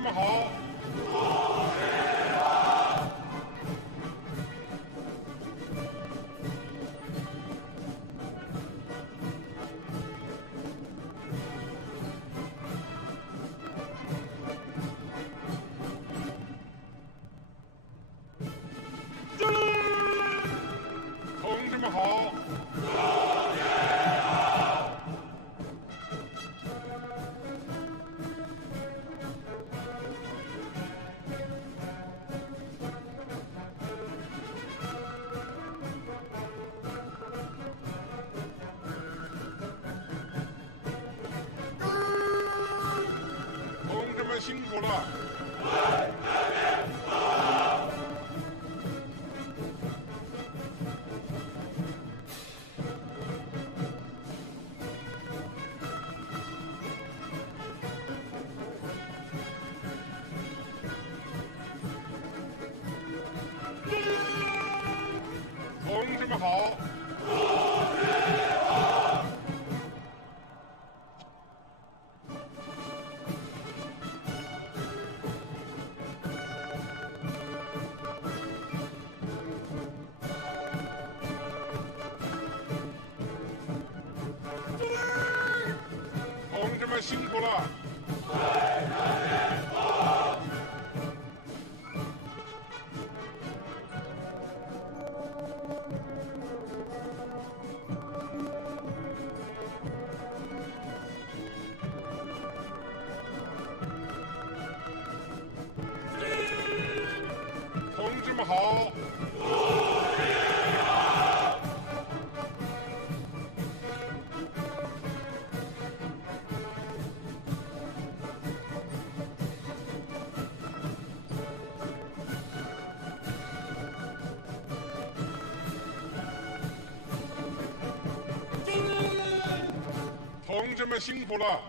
志们好！同志们好！同志们辛苦了！同志们好！同志们辛苦了！同志们好！同志们辛苦了！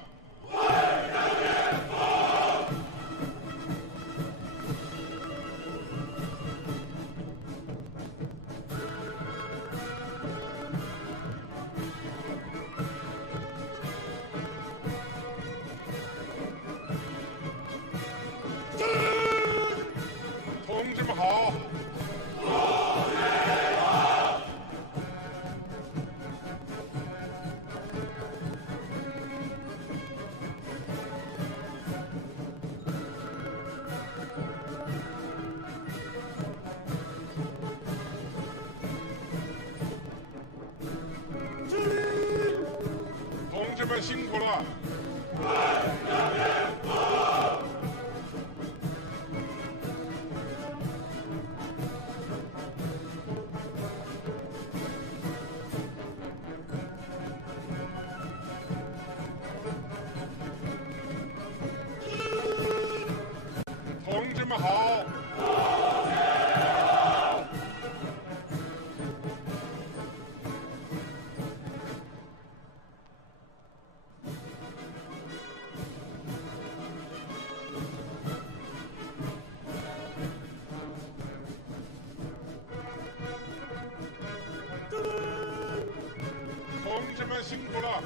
同志们好！同志们辛苦了！同志们好！同志们辛苦了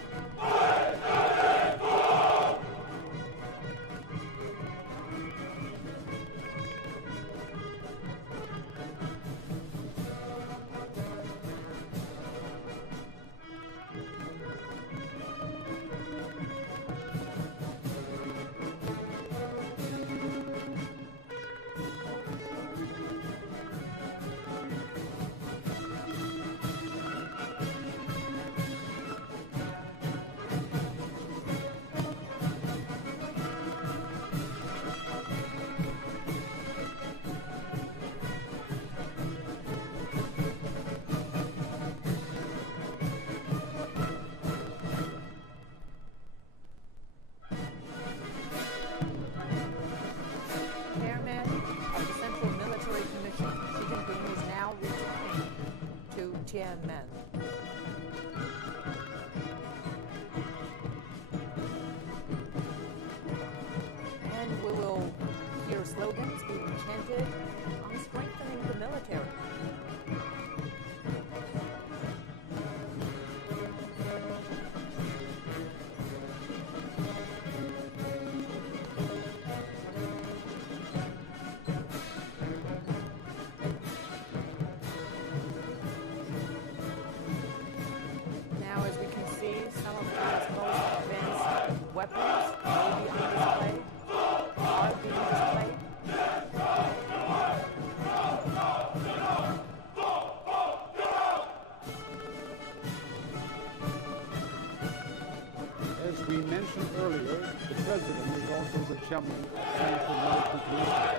！Chairman of the Central Military Commission, Xi Jinping is now returning to Tiananmen. And we will hear slogans being chanted on strengthening the military. 项目3月份要不同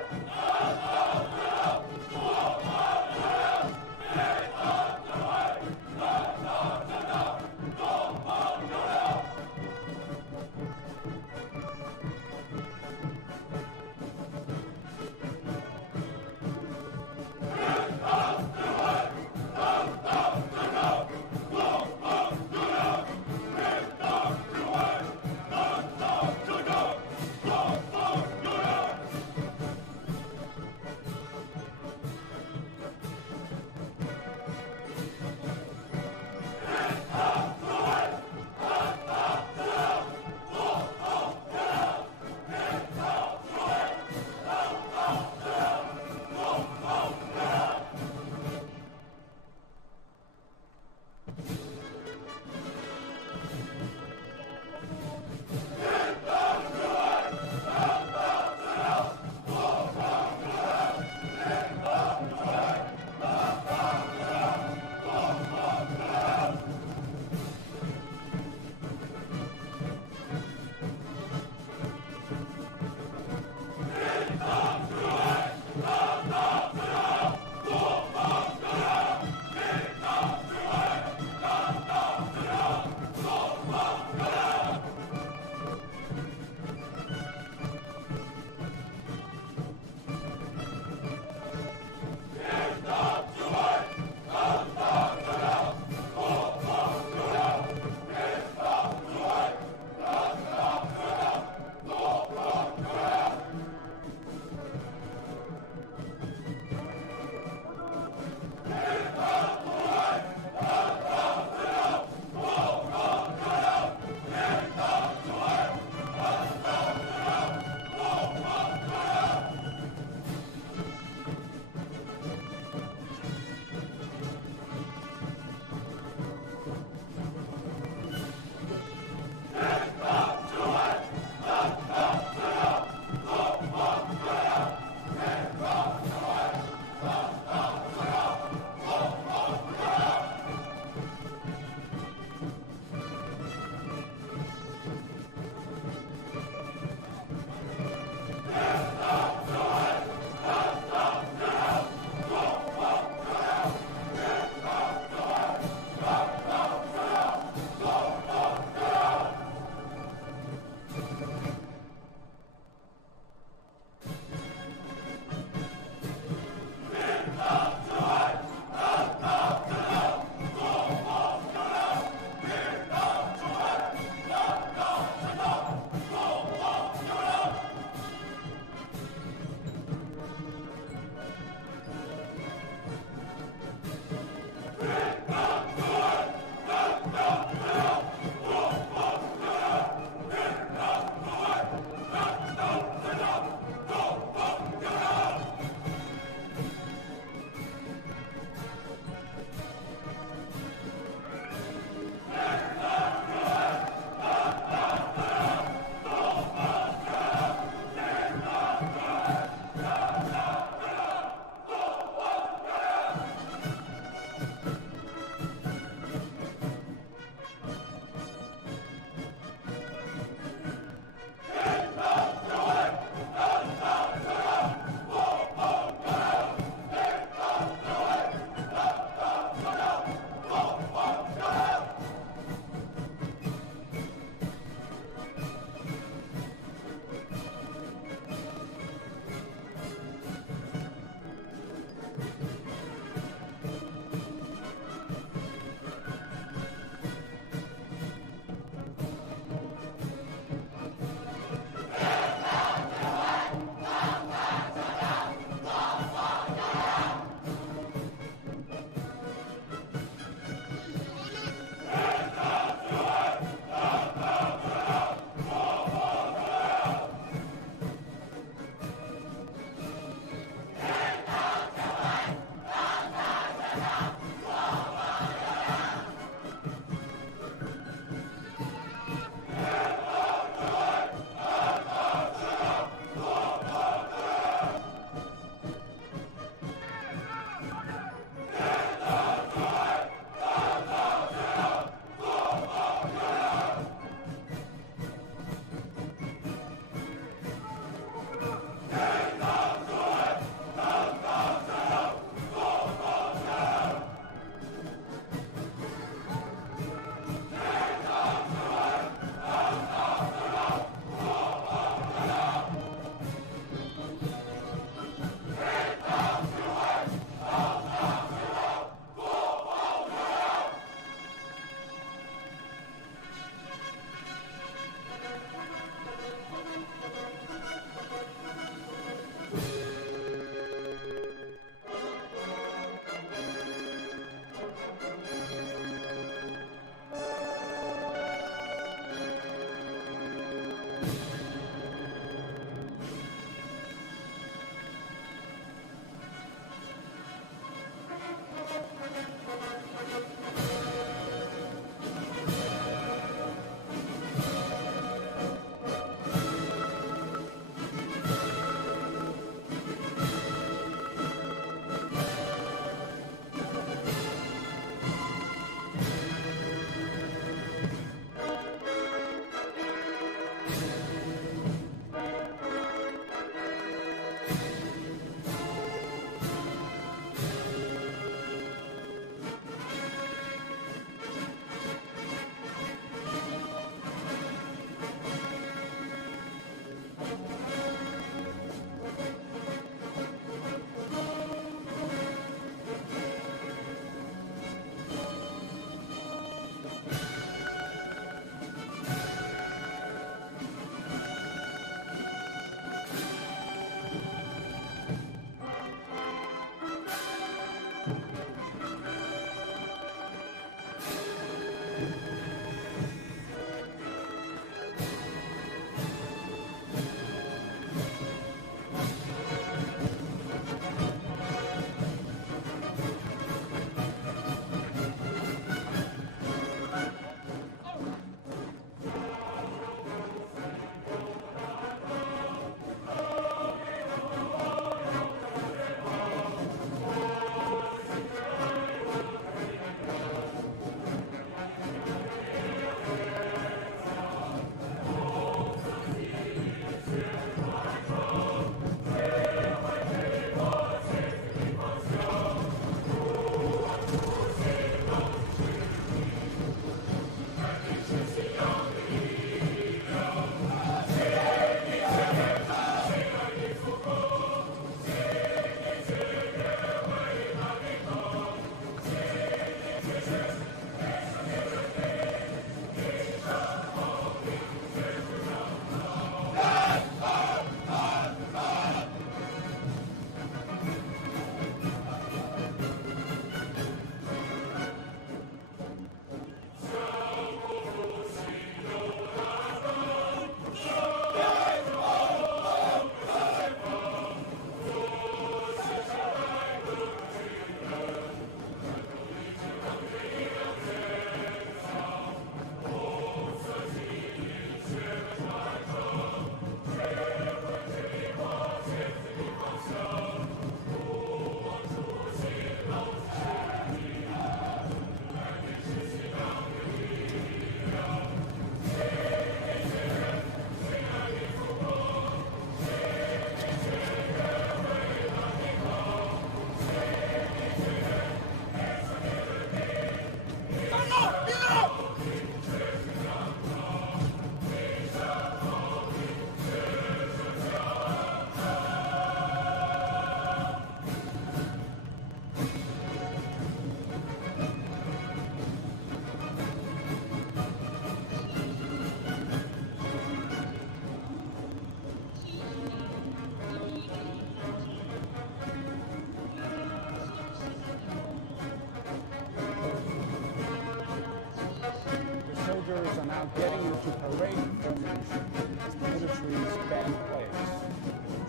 are now getting into parade formation as the military's band plays.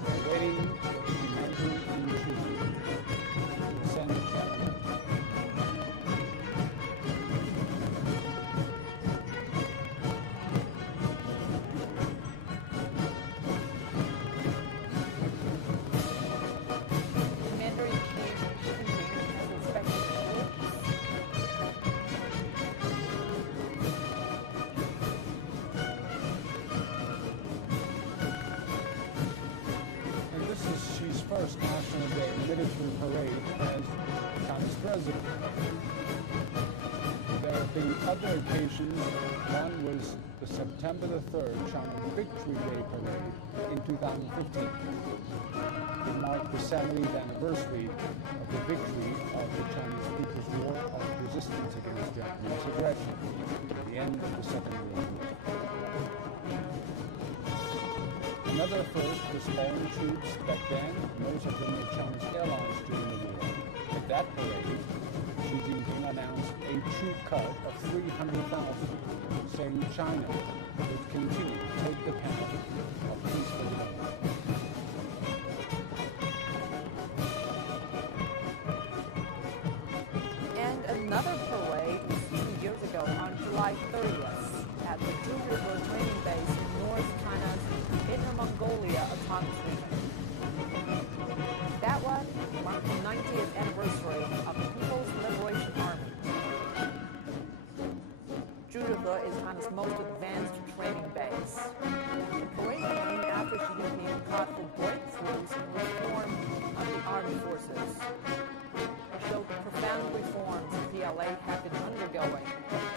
They're waiting for the commander-in-chief to send the challenge. First National Day military parade as China's president. There have been other occasions. One was the September the 3rd China Victory Day parade in 2015. It marked the 70th anniversary of the victory of the Chinese People's War of resistance against Japanese aggression at the end of the Second World War. Another first was foreign troops back then, most of them were Chinese allies during the war. At that parade, Xi Jinping announced a troop cut of 300,000, saying China would continue to take the path of peaceful development. And another parade was 2 years ago on July 30th at the Zhuhai training base in North China's Inner Mongolia Autonomous Region. That one marked the 90th anniversary of the People's Liberation Army. Zhuhai is China's most advanced training base. The parade came after Xi Jinping called for breakthroughs in reform of the army forces. It showed profound reforms the PLA have been undergoing,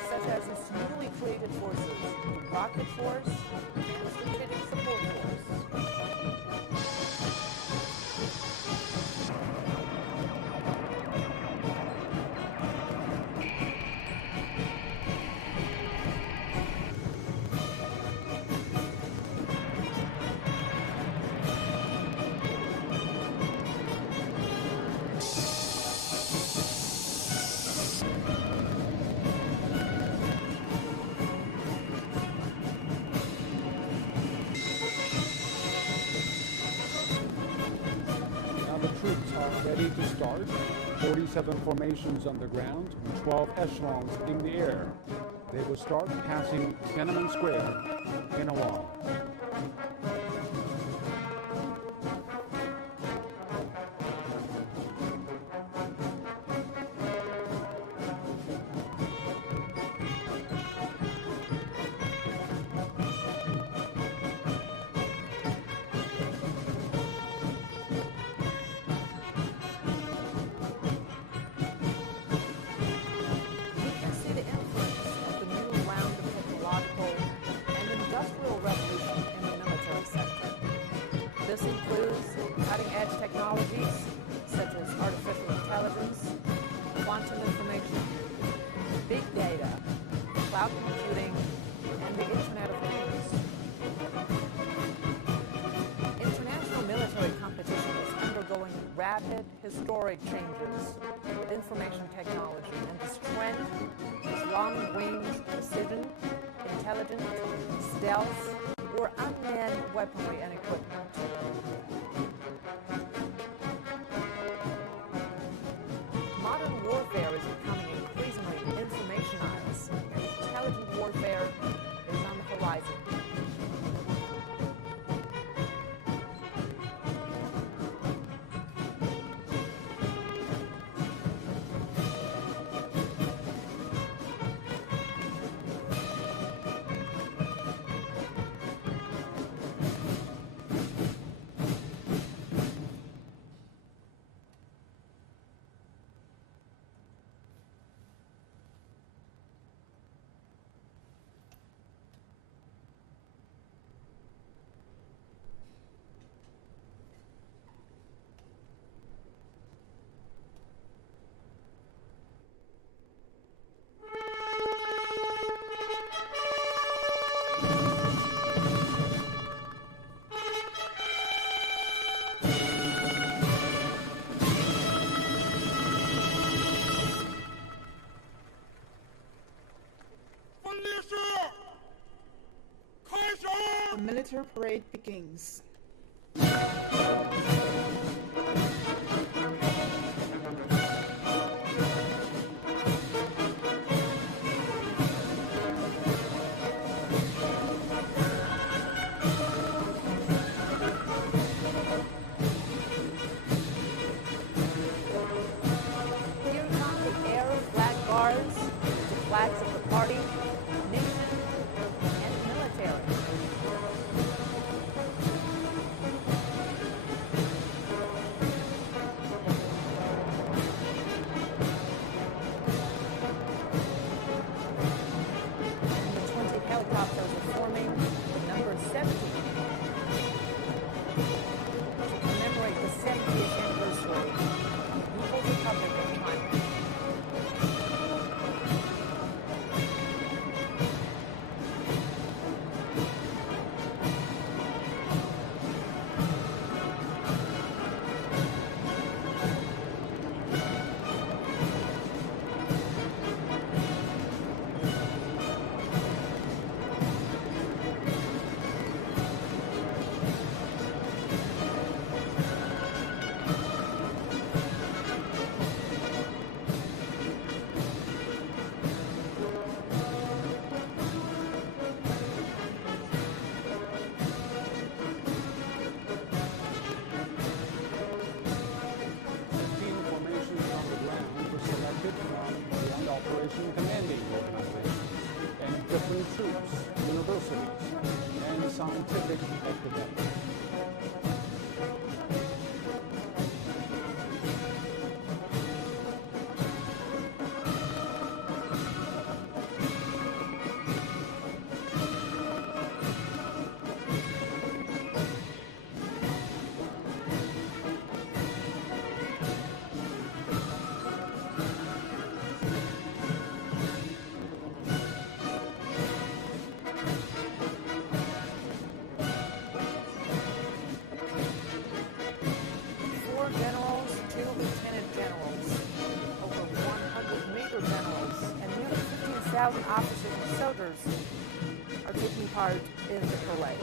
such as its newly created forces, the Rocket Force and Strategic Support Force. Ready to start, 47 formations on the ground and 12 echelons in the air. They will start passing Tiananmen Square in a while. This includes cutting-edge technologies such as artificial intelligence, quantum information, big data, cloud computing, and the Internet of Things. International military competition is undergoing rapid, historic changes with information technology, and this trend is long-range precision, intelligence, stealth, or unmanned weaponry and equipment. Modern warfare is becoming increasingly informationized, and intelligent warfare is on the horizon. center parade begins. Here come the air flag guards, the flags of the party, nation, and military. The 20 helicopters are forming the number 17 to commemorate the 70th anniversary of the People's Republic of China. Team formations on the ground were selected from beyond operation commanding organizations and different troops, universities, and scientific academics. Four generals, two lieutenant generals, over 100 major generals, and nearly 15,000 officers and soldiers are taking part in the parade.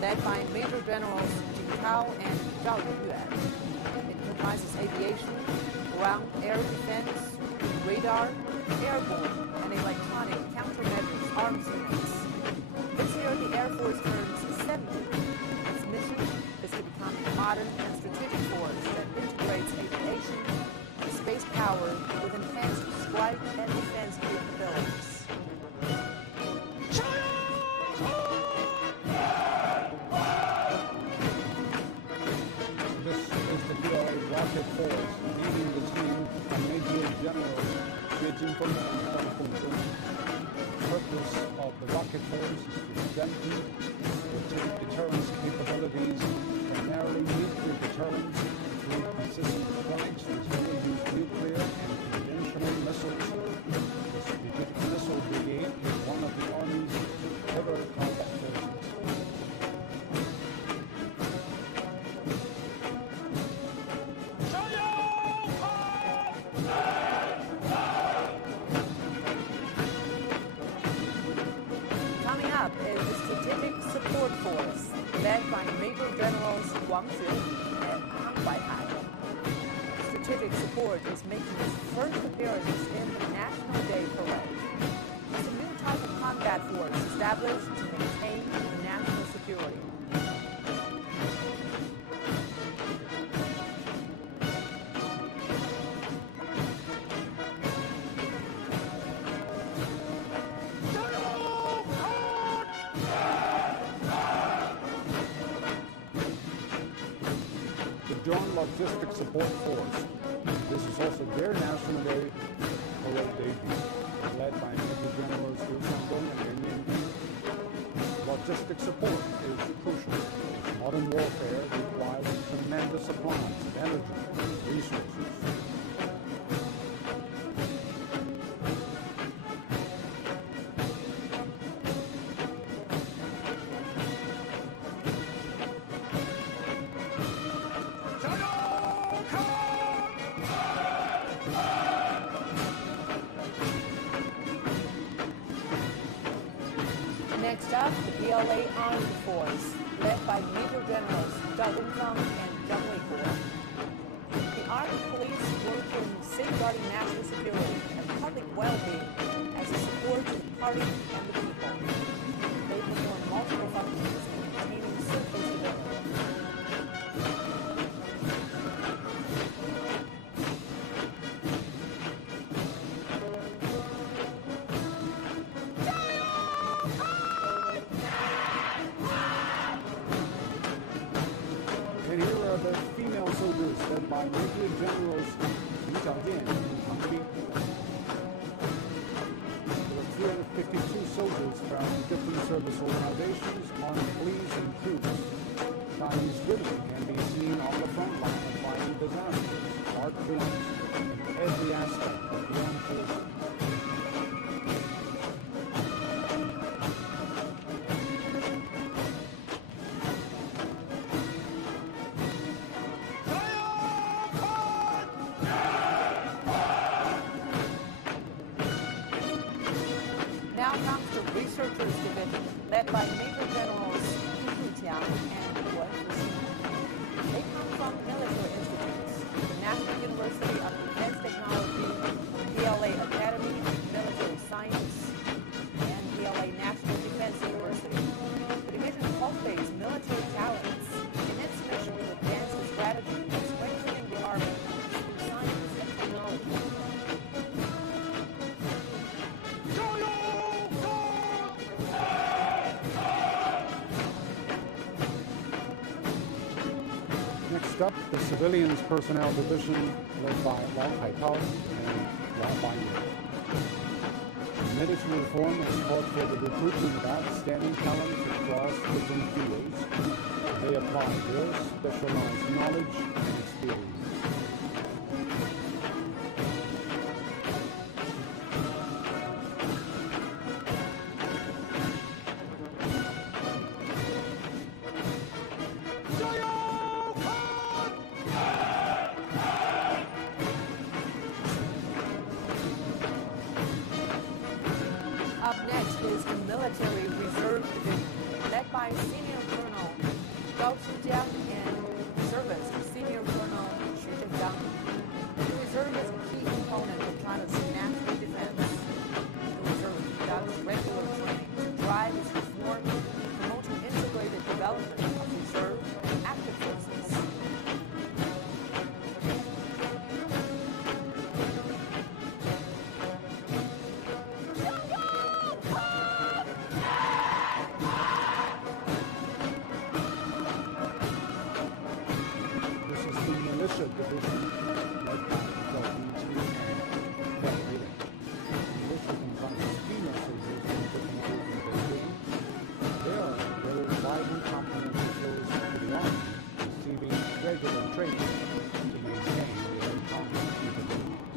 Led by Major Generals Jin Tao and Zhao Yuan. It comprises aviation, ground air defense, radar, airborne, and electronic countermeasures arms units. This year, the Air Force turns 70. Its mission is to become a modern and strategic force that integrates aviation and space power with enhanced strike and defense capabilities. This is the PLA Rocket Force, leading the team are Major General Xue Jinfeng and Deng Hongzhong. The purpose of the Rocket Force is to strengthen deterrence capabilities, primarily nuclear deterrence, through consistent strikes which only use nuclear and conventional missiles. The Strategic Missile Brigade is one of the Army's ever combat forces. Coming up is the Strategic Support Force, led by Major Generals Wang Jueyi and Han Huaihai. Strategic Support is making its first appearance in the National Day Parade. It's a new type of combat force established to maintain national security. Logistics Support Force. This is also their National Day parade debut, led by Major Generals Liu Shandong and Lin Yingyi. Logistics support is crucial. Modern warfare requires tremendous supplies of energy and resources. Next up, the PLA Armed Force, led by Major Generals Zhao Dongfang and Zhang Weibo. The Armed Police work in safeguarding national security and public well-being as a support to the party and the people. They perform multiple functions in maintaining social stability. And here are the female soldiers led by Major Generals Li Xiaojian and Chang Bi. There were 352 soldiers from different service organizations, armed police, and troops. Chinese women can be seen on the front line of fighting disasters, art films, and every aspect of the armed forces. Now comes the Researchers Division, led by Major Generals Hu Jiang and Wen Wuxi. They come from military institutes, the National University of Defense Technology, PLA Academy of Military Science, and PLA National Defense University. The division cultivates military talents in its mission to advance the strategy of strengthening the Army through science and technology. Next up, the Civilians Personnel Division, led by Wang Haitao and Wang Banyan. Military reform has called for the recruitment of outstanding talents across different fields. They apply their specialized knowledge and experience. Up next is the Military Reserve Division, led by Senior Colonel Gao Xijiang and Service Senior Colonel Xu Zhenjiang. The reserve is a key component of China's national defense. The reserve conducts regular training to drive its reform, promoting integrated development of reserve and active forces. This is the Militia Division, led by Zhao Yingji and Deng Weilin. Militia comprises female soldiers from different organizations. They are very vital complementary forces to the Army, receiving regular training to maintain their autonomy capabilities.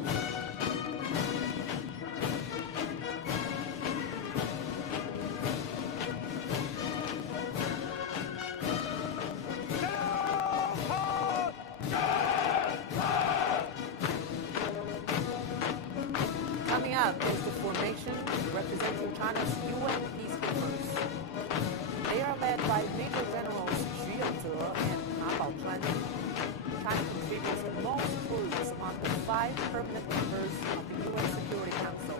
Coming up is the formation representing China's UN peacekeepers. They are led by Major Generals Xu Yongze and Ma Baochuan. China contributes the most troops among the 5 permanent members of the UN Security Council.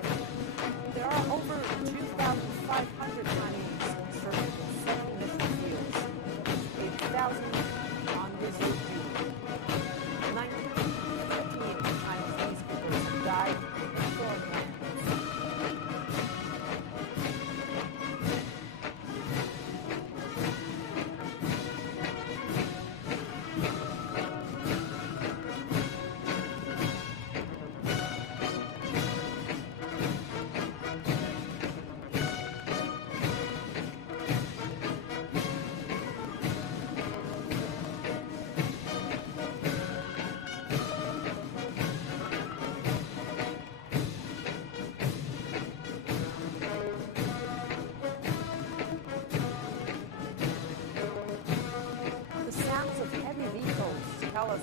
There are over 2,500 Chinese serving in 7 mission fields, 8,000 on reserve duty. 1915 Chinese peacekeepers died in short ranks.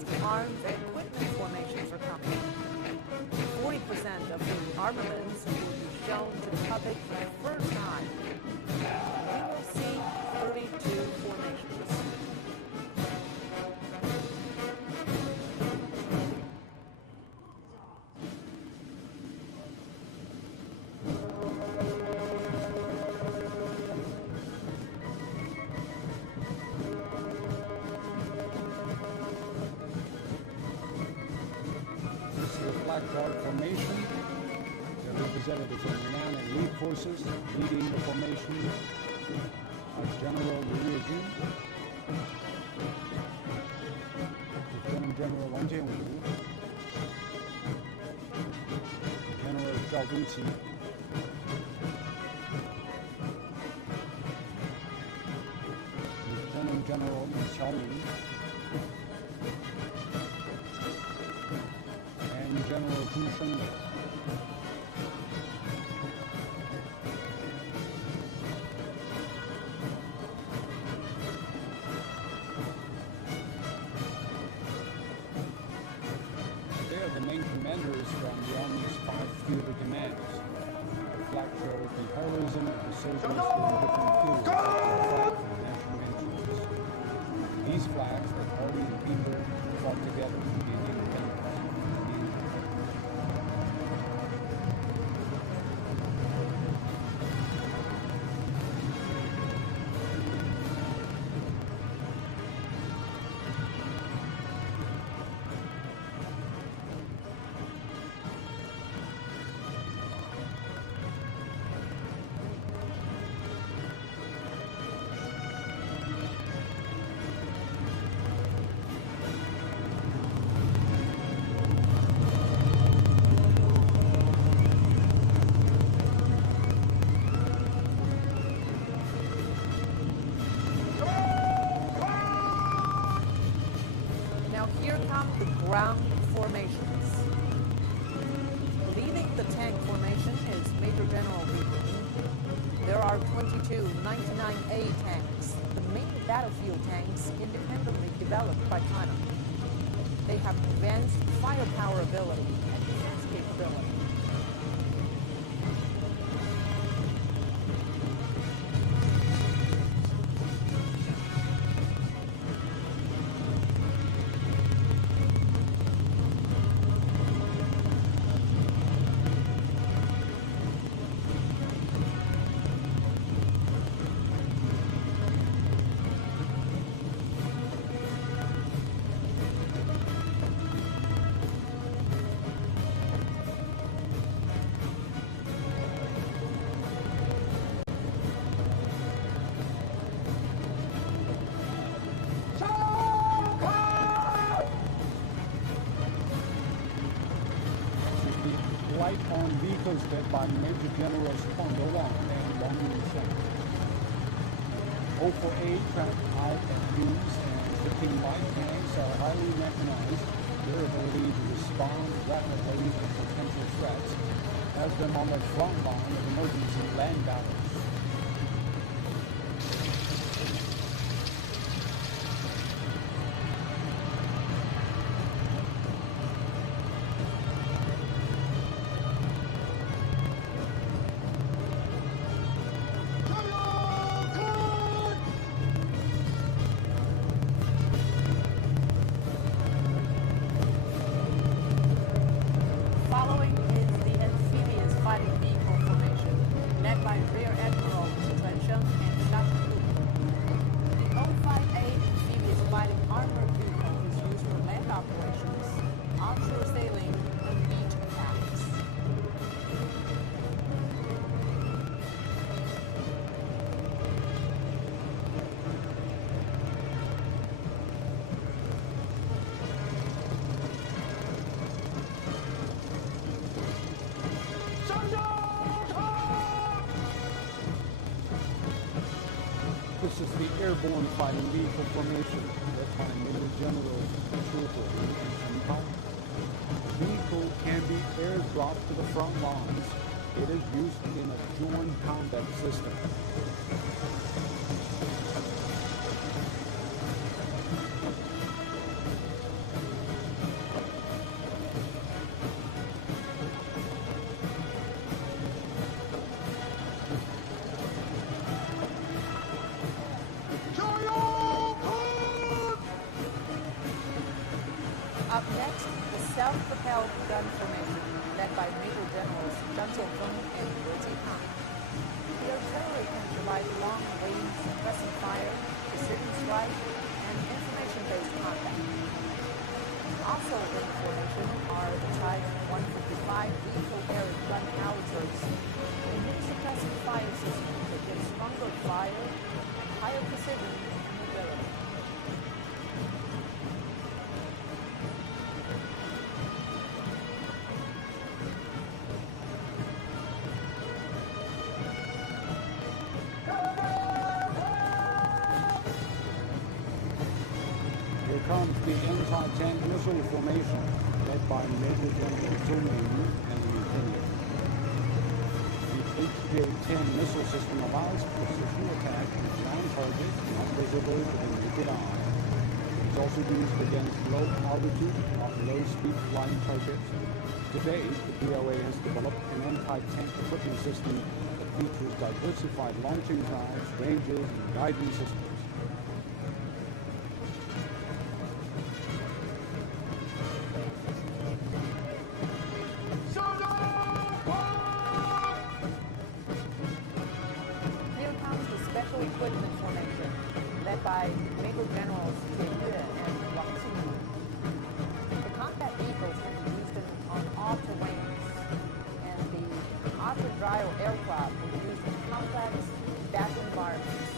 advanced arms and equipment formations are coming. 40% of the armaments will be shown to the public for the first time. We will see 32 formations. Black Guard formation. They're representatives of renowned and elite forces leading the formation of General Liu Jun, Lieutenant General Wang Jianwu, General Zhao Zongqi, Lieutenant General Qiao Ming, General Zhu Shengwei. They are the main commanders from the Army's 5 theater commands. The flag shows the heroism of the soldiers in different fields that fought for national interests. These flags that Army and people fought together to gain independence. Ground formations. Leading the tank formation is Major General Li. There are 22 99A tanks, the main battlefield tanks independently developed by China. They have advanced firepower ability and defense capability. Light armed vehicles led by Major Generals Huang Dowang and Wang Yunsheng. 048 traffic views and 15 light tanks are highly mechanized. Their ability to respond rapidly to potential threats has them on the front line of emergency land battles. Following is the amphibious fighting vehicle formation, led by Rear Admiral Zhuan Sheng and Sha Hu. The 058 amphibious fighting armored vehicle is used for land operations, offshore sailing, and beach attacks. This is the airborne fighting vehicle formation led by Major Generals Zhu and Pao. The vehicle can be airdropped to the front lines. It is used in a joint combat system. Gun Formation, led by Major Generals Zhang Jianfeng and Liu Jihan. The artillery can provide long-range suppressing fire, precision strike, and information-based combat. Also in formation are the Type 155 lethal air gun howitzers, a new suppressive fire system that gives stronger fire and higher precision and mobility. Here comes the anti-tank missile formation, led by Major General Zhou and Liu Pinion. The HJ-10 missile system allows precision attack on ground targets not visible to the naked eye. It is also used against low altitude or low-speed flying targets. Today, the PLA has developed an anti-tank equipment system that features diversified launching times, ranges, and guidance systems. Here comes the Special Equipment Formation, led by Major Generals Jie Yue and Wang Xinyu. The combat vehicles can be used on all terrains, and the Archer-Dryo aircraft will be used in complex battle environments.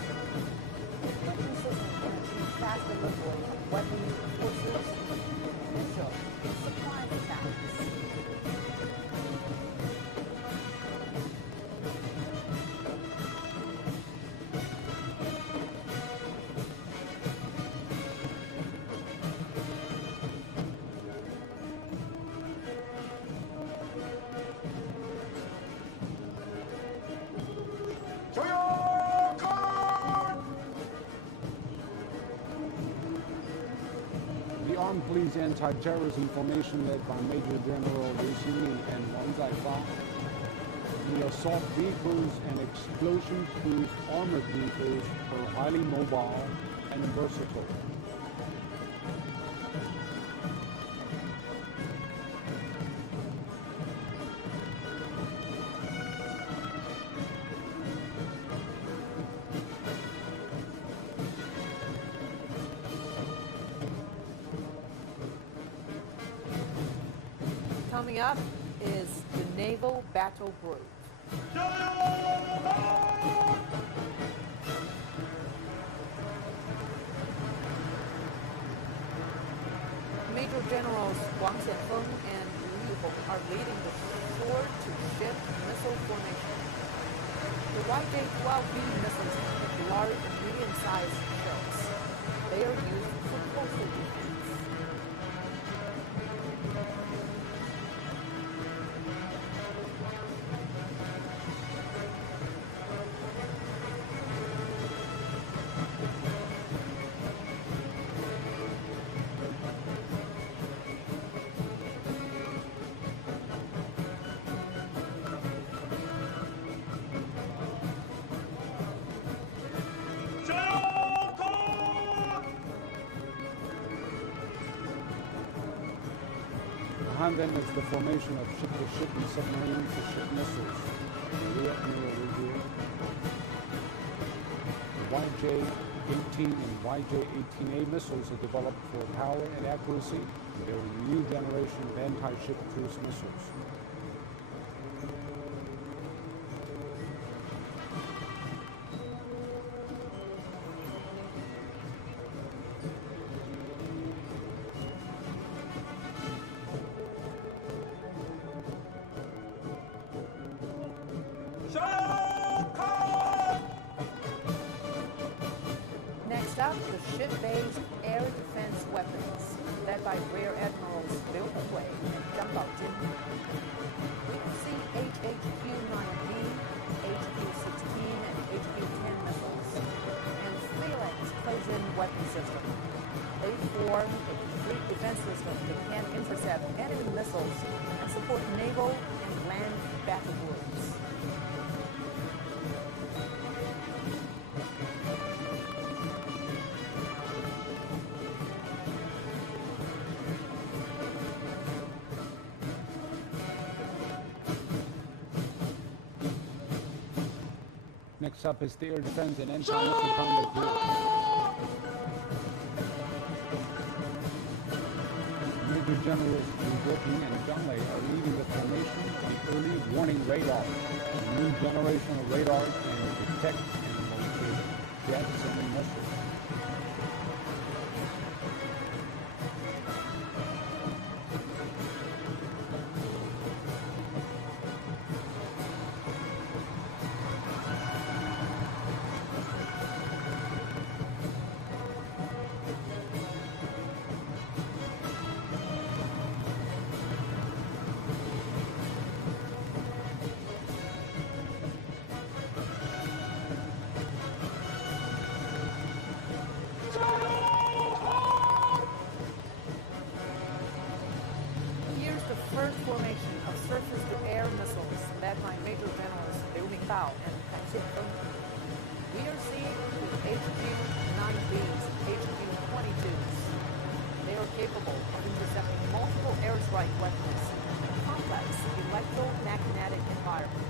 The equipment system can achieve fast delivery of weapons, forces, initial, and supply attacks. The Armed Police Anti-Terrorism Formation, led by Major General Liu Xinyi and Wang Zaifa. The assault vehicles and explosion-proof armored vehicles are highly mobile and versatile. Coming up is the Naval Battle Group. Major Generals Wang Xianfeng and Liu Hong are leading the shore-to-ship missile formation. The YJ-12B missiles hit large and medium-sized ships. They are used for coastal defense. Behind them is the formation of ship-to-ship and submarine-to-ship missiles. The Admiral Review. The YJ-18 and YJ-18A missiles are developed for power and accuracy. They are a new generation of anti-ship cruise missiles. Next up, the ship-based air defense weapons, led by Rear Admirals Liu Hui and Zhang Baojin. We will see HHQ-9B, HQ-16, and HQ-10 missiles, and Phalanx close-in weapon system. They form a complete defense system that can intercept enemy missiles and support naval and land battle groups. Next up is the Air Defense and Anti-Missile Combat Group. Major Generals Liu and Zhang Lei are leading the formation of the Early Warning Radar, a new generation of radar can detect and locate jets and missiles. First formation of surface-to-air missiles led by Major Generals Liu Mingbao and Han Xianfeng. We are seeing the HQ-9Bs, HQ-22s. They are capable of intercepting multiple air-strike weapons in a complex electromagnetic environment.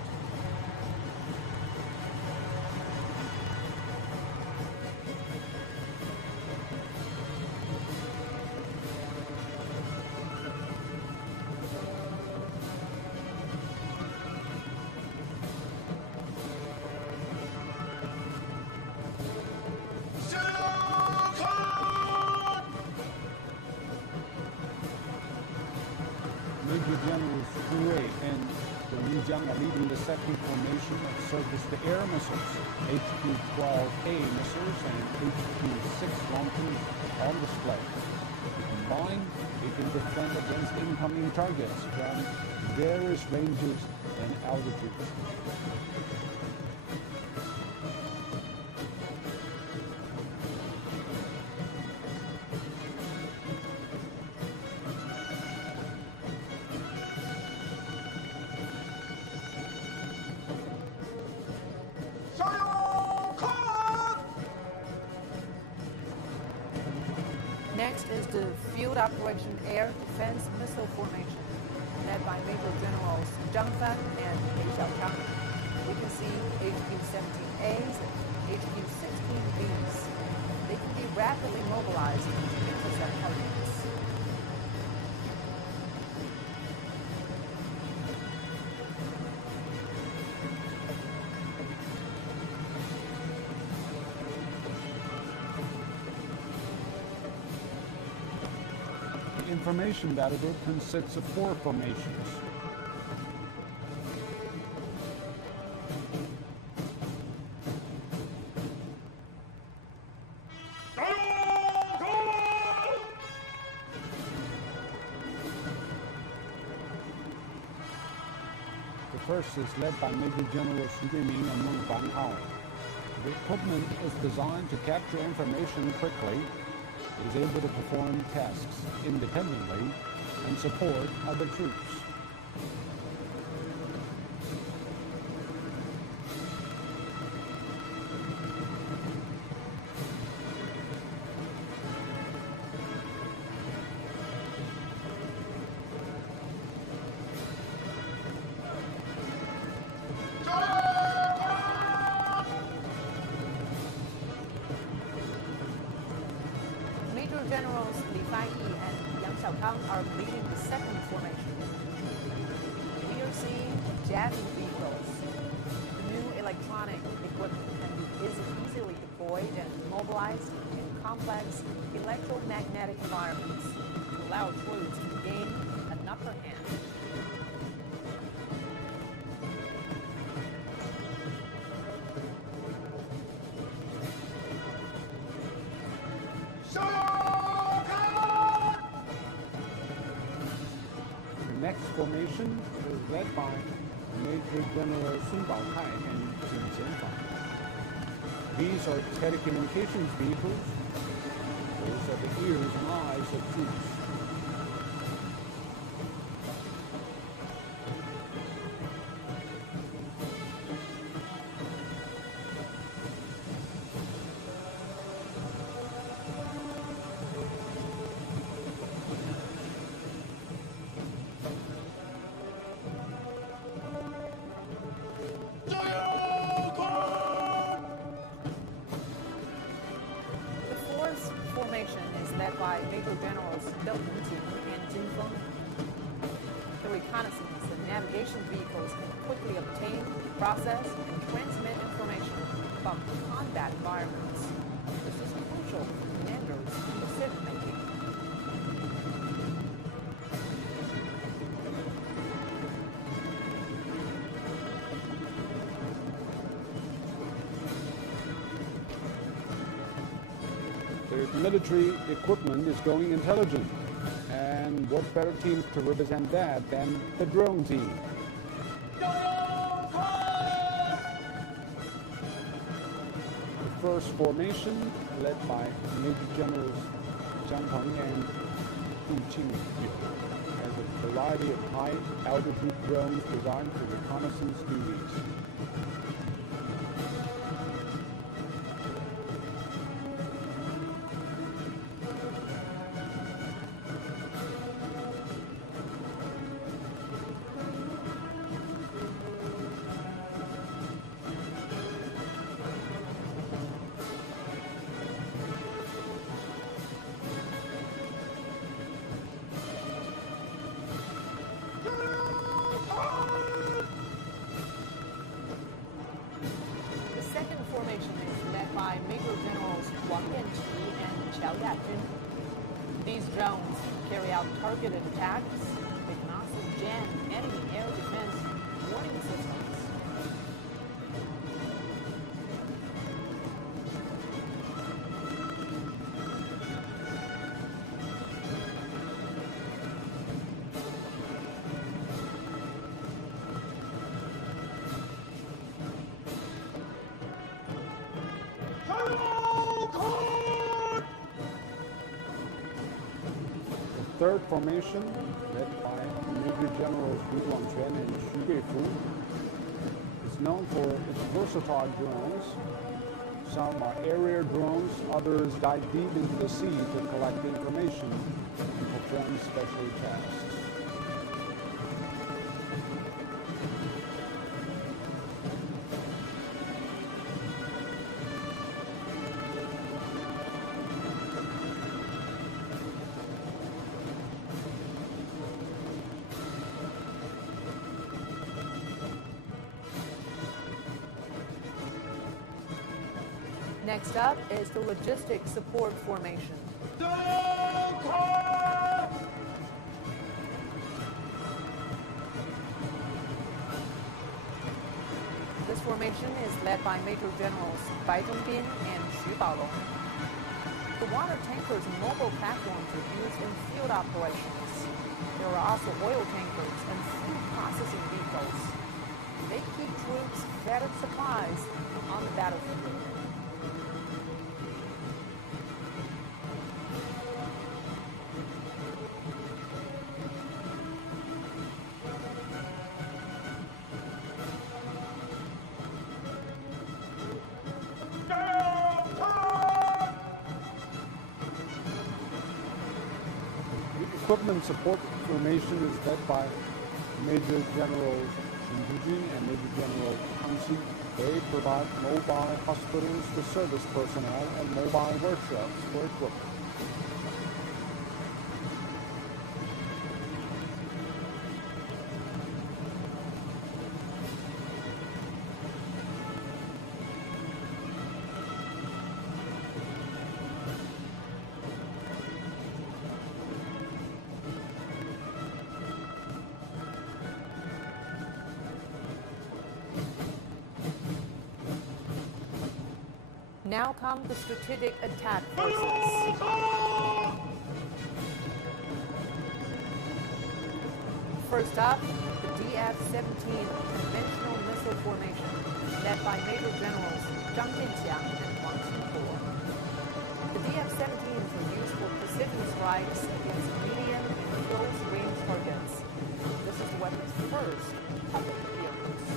Major Generals Hu Wei and Liu Jiang are leading the second formation of surface-to-air missiles. HQ-12A missiles and HQ-6 launchers on display. Combined, they can defend against incoming targets from various ranges and altitudes. Next is the Field Operation Air Defense Missile Formation, led by Major Generals Zhang Fan and Li Xiaochang. We can see HQ-17As and HQ-16Bs. They can be rapidly mobilized to intercept targets. The information battle group consists of 4 formations. The first is led by Major General Xu Guiming and Meng Banhao. The equipment is designed to capture information quickly, is able to perform tasks independently, and support other troops. Major Generals Li Faiyi and Yang Xiaokang are leading the second formation. We are seeing jamming vehicles. The new electronic equipment can be easily deployed and mobilized in complex electromagnetic environments to allow troops to gain an upper hand. The next formation is led by Major General Sun Baotai and Jin Qianfang. These are telecommunications vehicles. Those are the ears and eyes of troops. Major Generals Deng and Jin Feng. The reconnaissance and navigation vehicles can quickly obtain, process, and transmit information about combat environments. This is crucial for commanders in decision-making. The military equipment is going intelligent. And what better team to represent that than the drone team? The first formation, led by Major Generals Zhang Peng and Hu Qingyu, has a variety of high-altitude drones designed for reconnaissance duties. By Major Generals Wang Yanqi and Qiao Yajun. These drones carry out targeted attacks. They can also jam enemy air defense warning systems. Third formation, led by Major Generals Hu Guangquan and Xu Guifu, is known for its versatile drones. Some are area drones, others dive deep into the sea to collect information and perform special tasks. Next up is the Logistic Support Formation. This formation is led by Major Generals Bai Zhongbin and Xu Baolong. The water tankers and mobile platforms are used in field operations. There are also oil tankers and food processing vehicles. They keep troops fed with supplies on the battlefield. Equipment support formation is led by Major Generals Shin Jujin and Major General Kang Xi. They provide mobile hospitals for service personnel and mobile workshops for equipment. Now come the Strategic Attack Forces. First up, the DF-17 Conventional Missile Formation, led by Major Generals Zhang Jianqiang and Wang Xinpo. The DF-17s are used for precision strikes against medium and close-range targets. This is the weapon's first public appearance.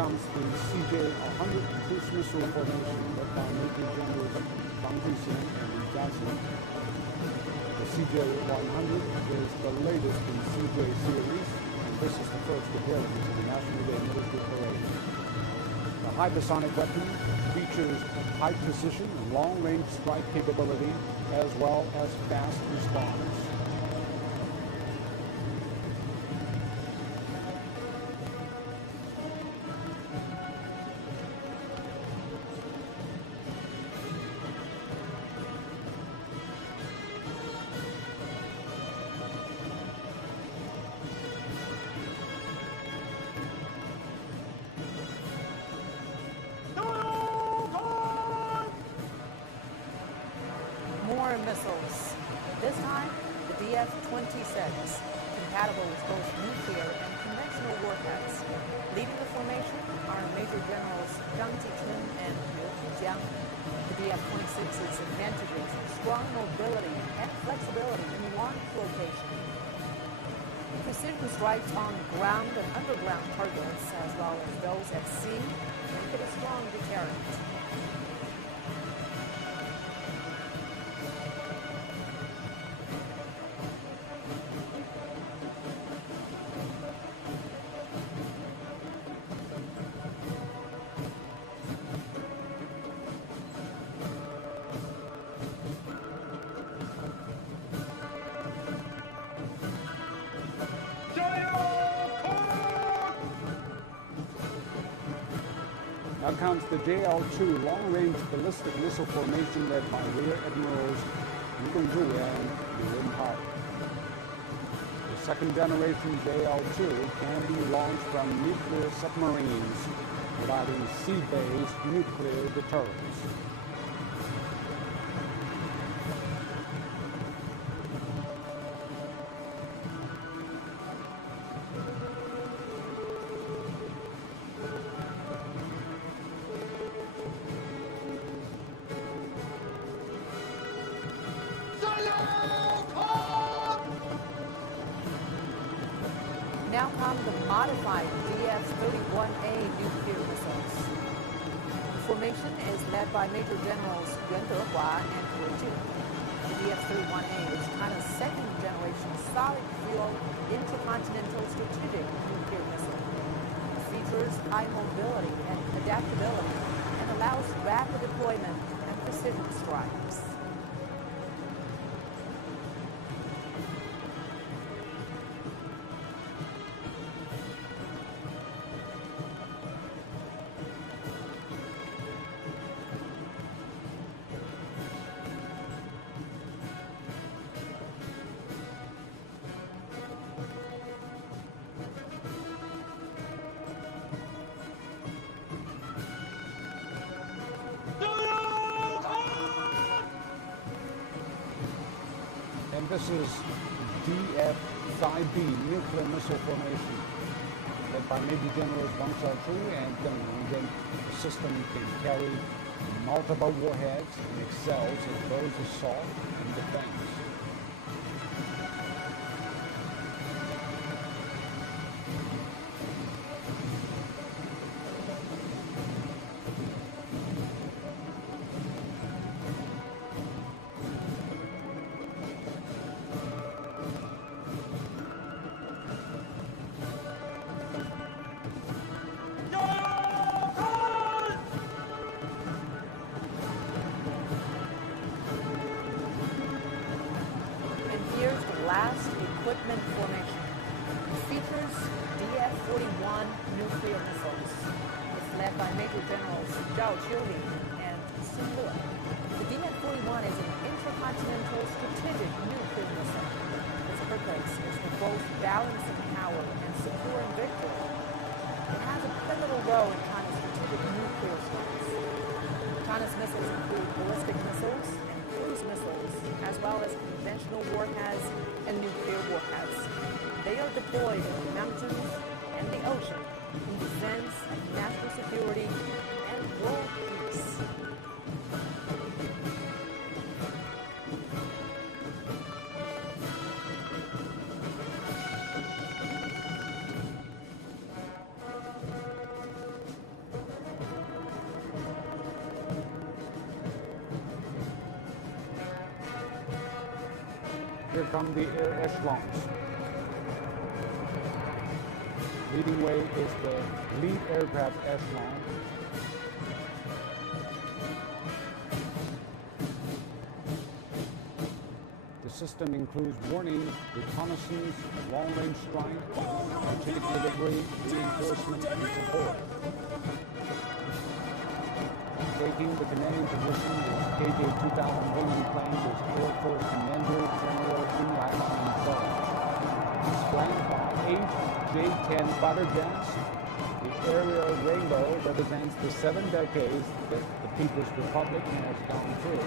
comes the CJ-100 cruise missile formation led by Major Generals Zhang Zhixin and Li Jiaxin. The CJ-100 is the latest in CJ series, and this is the first appearance in the National Day military parade. The hypersonic weapon features high precision and long-range strike capability, as well as fast response. More missiles. This time, the DF-26, compatible with both nuclear and conventional warheads. Leading the formation are Major Generals Zhang Zhixin and Liu Jiang. The DF-26's advantages are strong mobility and flexibility in launch location. Precision strikes on ground and underground targets, as well as those at sea, make it a strong deterrent. Now comes the JL-2 long-range ballistic missile formation led by Rear Admirals Yu Dongzhu and Liu Wenhao. The second-generation JL-2 can be launched from nuclear submarines, providing sea-based nuclear deterrence. Now come the modified DF-31A nuclear missiles. The formation is led by Major Generals Yuan Dehua and Hu Jun. The DF-31A is China's second-generation solid-fuel intercontinental strategic nuclear missile. It features high mobility and adaptability and allows rapid deployment and precision strikes. And this is DF-5B nuclear missile formation led by Major Generals Wang Xiaochu and Deng Wenjun. The system can carry multiple warheads and excels in both assault and defense. Last equipment formation. It features DF-41 nuclear missiles. It's led by Major Generals Zhao Qiuli and Sun Le. The DF-41 is an intercontinental strategic nuclear missile. Its purpose is for both balancing power and securing victory. It has a pivotal role in China's strategic nuclear strikes. China's missiles include ballistic missiles and cruise missiles, as well as conventional warheads and nuclear warheads. They are deployed in the mountains and the ocean in defense of national security and world peace. Here come the air echelons. Leading way is the lead aircraft echelon. The system includes warning, reconnaissance, long-range strike, strategic delivery, reinforcement, and support. Taking the commanding position is KJ-2001 plane with Air Force Commander General Enlai in charge. It's flanked by 8 J-10 fighter jets. The aerial rainbow represents the 7 decades that the People's Republic has gone through.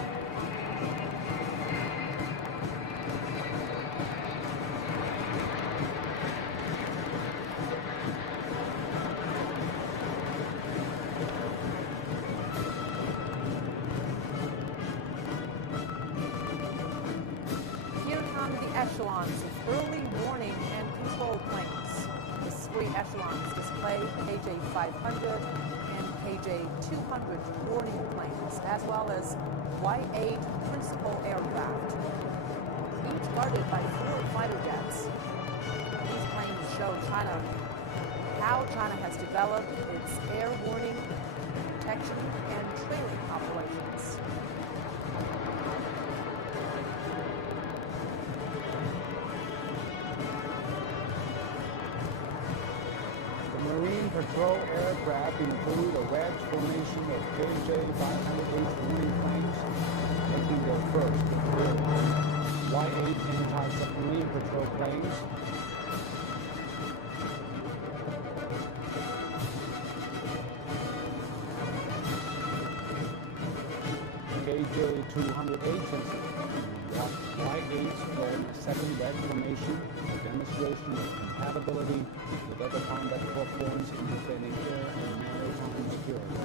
Echelons of early warning and control planes. The 3 echelons display KJ-500 and KJ-200 warning planes, as well as Y-8 principal aircraft, each guarded by 4 fighter jets. These planes show China how China has developed its air warning, protection, and training operations. Patrol aircraft include a wedge formation of KJ-500H warning planes, making their first appearance. Y-8 anti-submarine patrol planes. KJ-200H Y-8 form a second wedge formation, a demonstration of compatibility with other combat platforms in defending air and maritime security.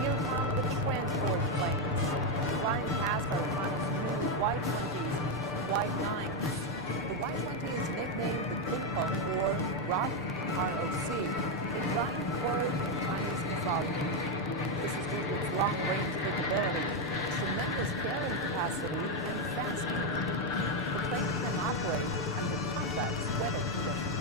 Here come the transport planes, flying past our China's new Y-20s and Y-9s. The Y-20 is nicknamed the Kunpeng or Rock ROC, a giant bird in Chinese mythology. This is due to its long-range capability, tremendous carrying capacity, and fast speed. The plane can operate under complex weather conditions.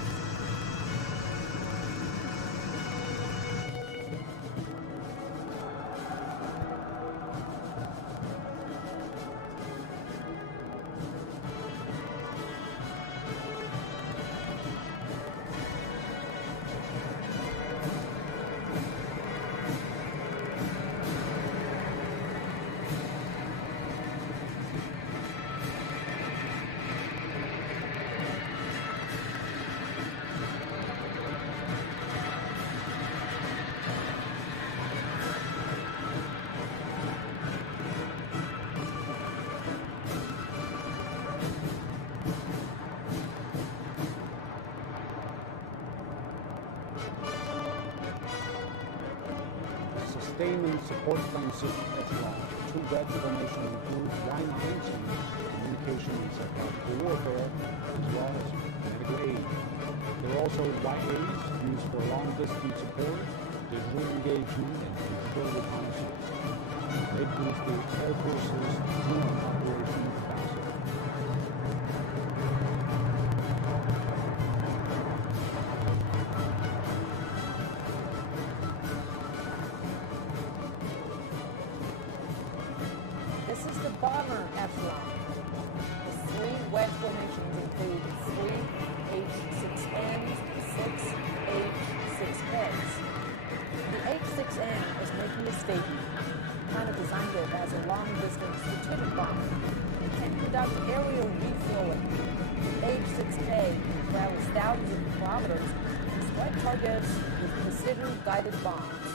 Sustainment support plane system echelon. 2 wedge formations include Y-9s and communication and psychological warfare, as well as medical aid. There are also Y-8s used for long-distance support, digital engagement, and digital reconnaissance. They boost the Air Force's drone operation capacity. This is the bomber echelon. The 3 wedge formations include 3 H-6Ns, 6 H-6Ks. The H-6N is making a statement. China designed it as a long-distance strategic bomber. It can conduct aerial refueling. The H-6K travels thousands of kilometers and strike targets with precision-guided bombs.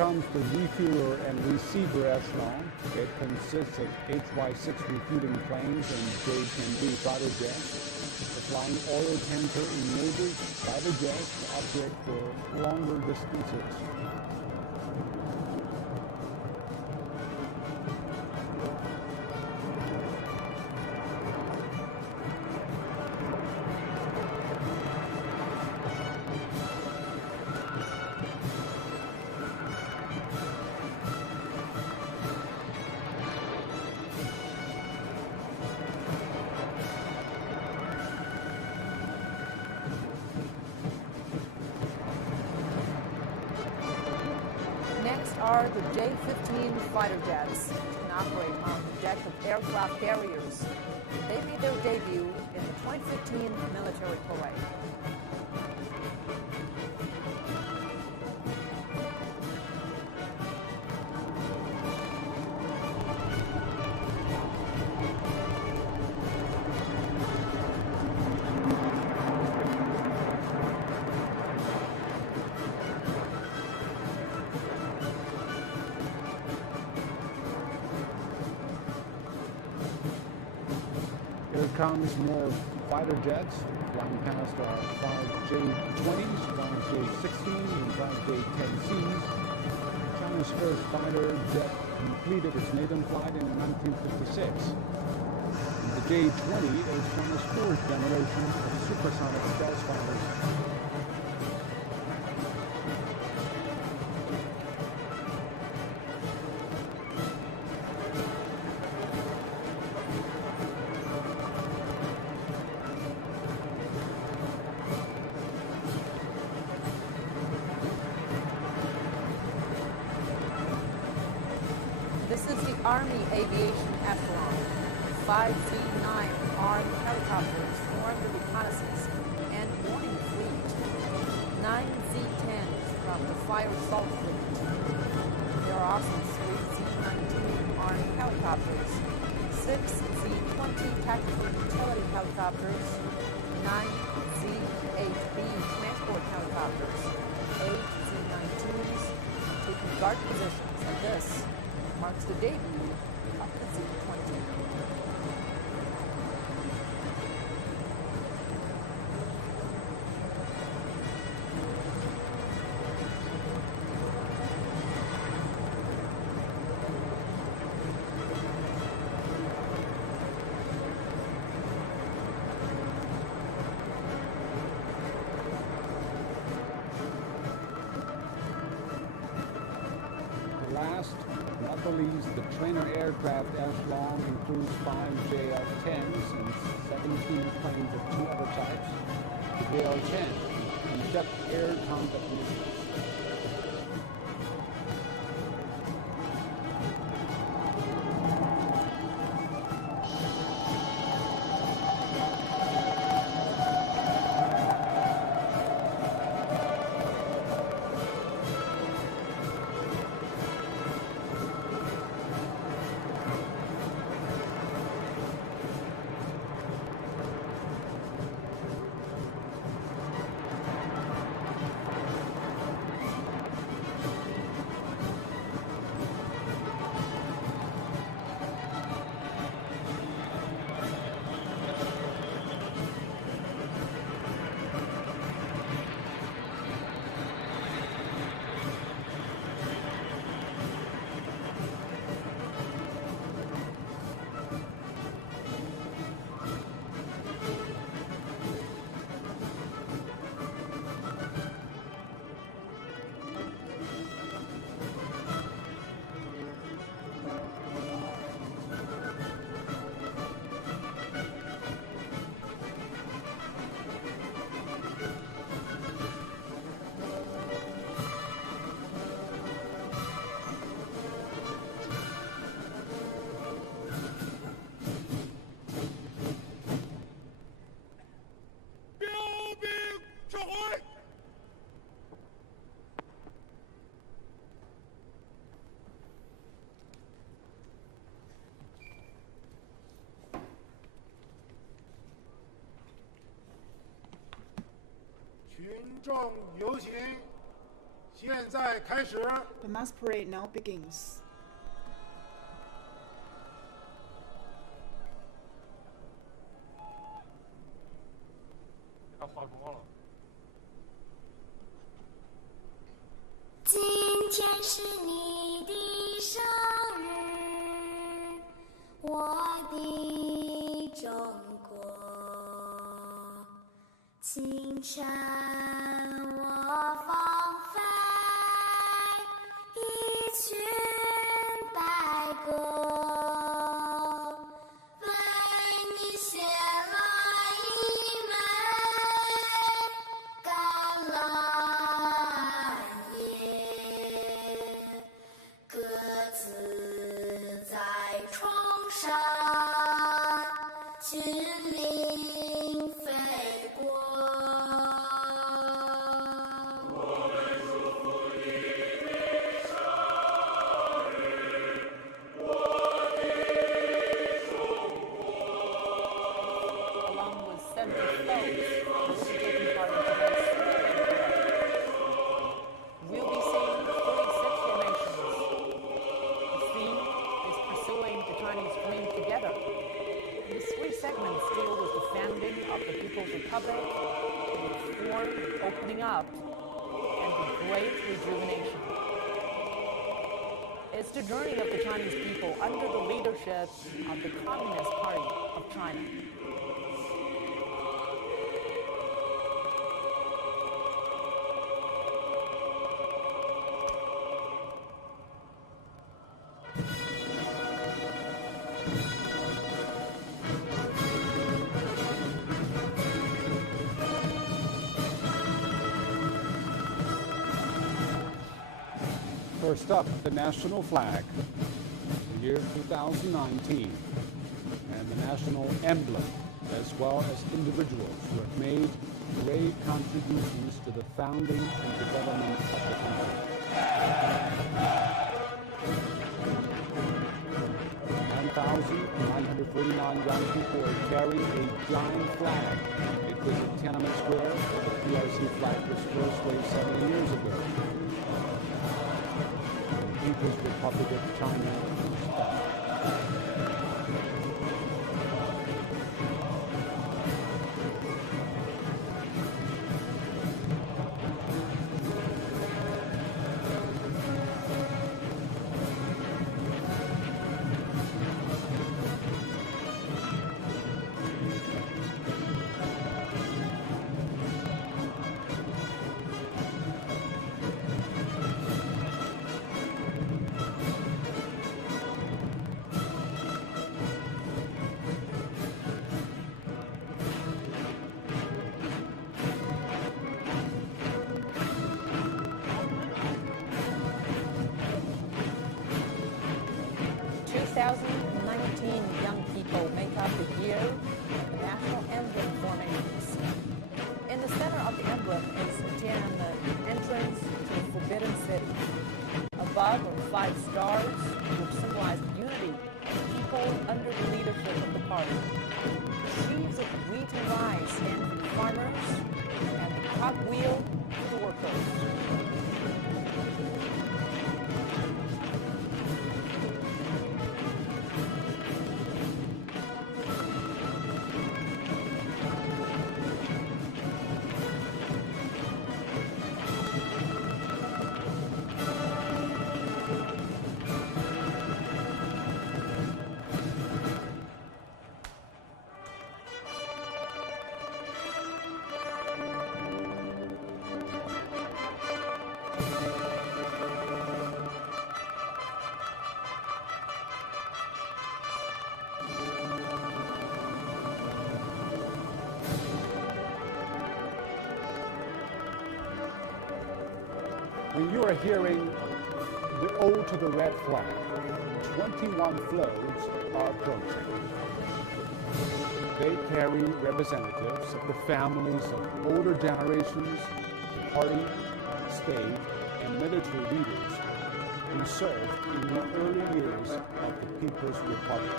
comes the refueler and receiver echelon. It consists of HY-6 refueling planes and J-10B fighter jets. The flying oil tanker enables fighter jets to operate for longer distances. Next are the J-15 fighter jets, which can operate on the deck of aircraft carriers. They made their debut in the 2015 military parade. Here comes more fighter jets flying past our 5 J-20s, 5 J-16s, and 5 J-10Cs. China's first fighter jet completed its maiden flight in 1956. The J-20 is China's fourth generation of supersonic stealth fighters. This is the Army Aviation Echelon. 5 Z-9 armed helicopters form the reconnaissance and warning fleet. 9 Z-10s from the Fire Assault Fleet. There are also 3 Z-19 armed helicopters, 6 Z-20 tactical utility helicopters, 9 Z-8B transport helicopters, 8 Z-19s taking guard positions, and this marks the debut of the Z-20. Last, not the least, the trainer aircraft echelon includes 5 JF-10s and 17 planes of 2 other types. The JL-10 conduct air combat missions. 现在开始。 The mass parade now begins. 要化妆了。今天是你的生日，我的中国，清晨我放飞一群白鸽，为你献了一枚橄榄叶，鸽子在窗上群林飞过。Along with several folks who will be taking part in today's swearing parade. We'll be seeing 36 formations. The theme is pursuing the Chinese dream together. These three segments deal with the founding of the People's Republic, the reform, opening up, and the Great Rejuvenation. It's the journey of the Chinese people under the leadership of the Communist Party of China. First up, the national flag, the year 2019, and the national emblem, as well as individuals who have made great contributions to the founding and development of the country. 1,949 young people are carrying a giant flag. It was at Tiananmen Square, where the PRC flag was first raised 70 years ago. People's Republic of China. Young people make up the year of the national emblem formations. In the center of the emblem is Tiananmen, entrance to the Forbidden City. Above are 5 stars, which symbolize the unity of people under the leadership of the party. Sheaves of wheat and rice stand for the farmers, and the cogwheel for the workers. When you are hearing the Ode to the Red Flag, 21 floats are approaching. They carry representatives of the families of older generations, party, state, and military leaders who served in the early years of the People's Republic.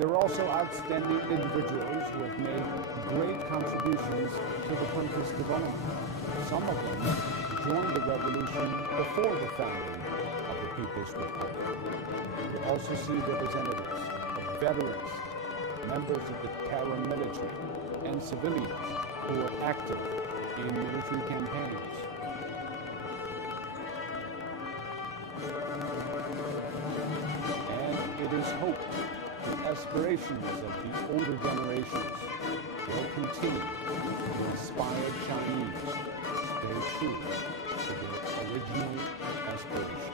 There are also outstanding individuals who have made great contributions to the country's development. Some of them joined the revolution before the founding of the People's Republic. We also see representatives of veterans, members of the paramilitary, and civilians who were active in military campaigns. And it is hoped the aspirations of the older generations will continue to inspire Chinese to stay true to their original aspirations.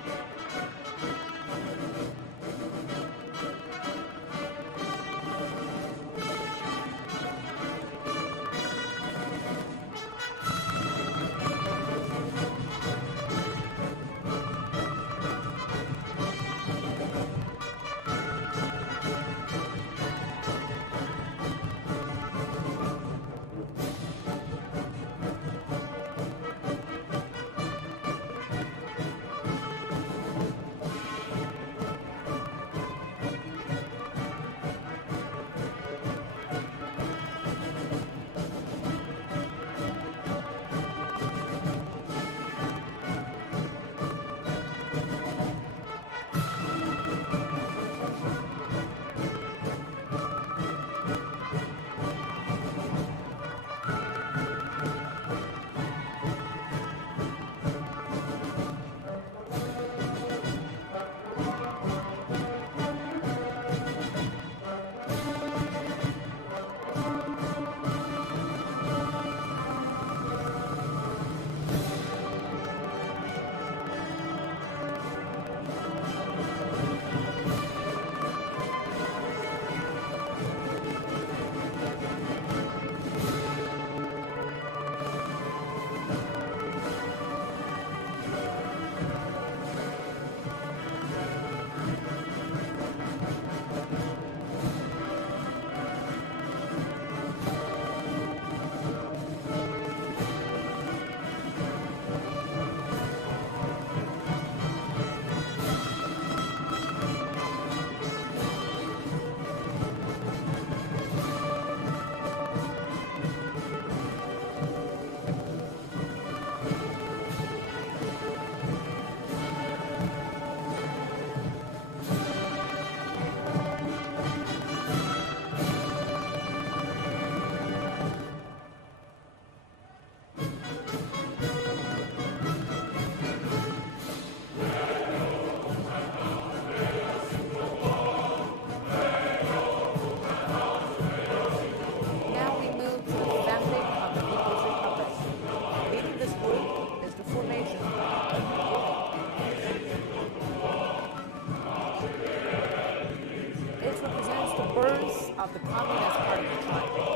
of the Communist Party of China.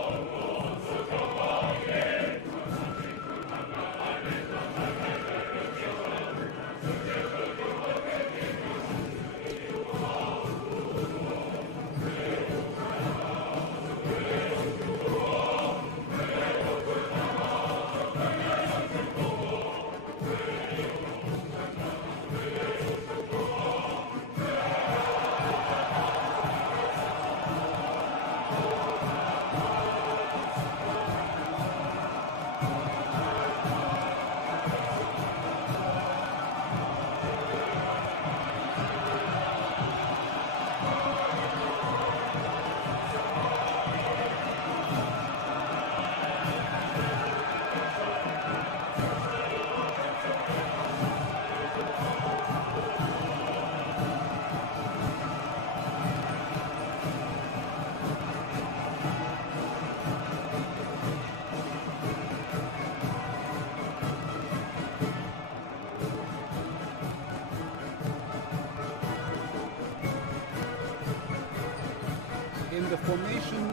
In the formation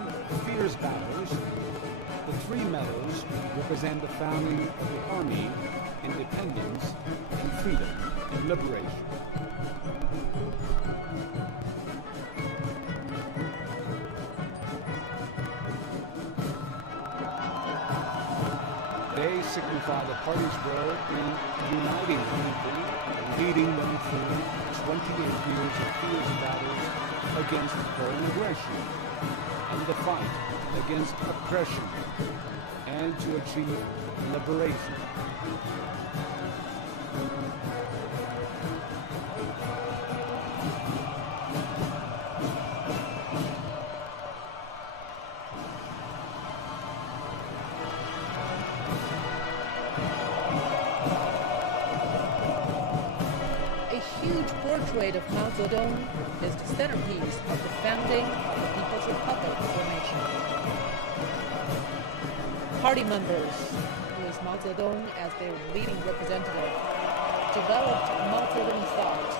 Fears battles, the three medals represent the founding of the Army, independence, and freedom and liberation. They signify the party's role in uniting people, leading them through 28 years of fierce battles against foreign aggression and the fight against oppression and to achieve liberation. Portrait of Mao Zedong is the centerpiece of the founding of the People's Republic formation. Party members, with Mao Zedong as their leading representative, developed Mao Zedong thought.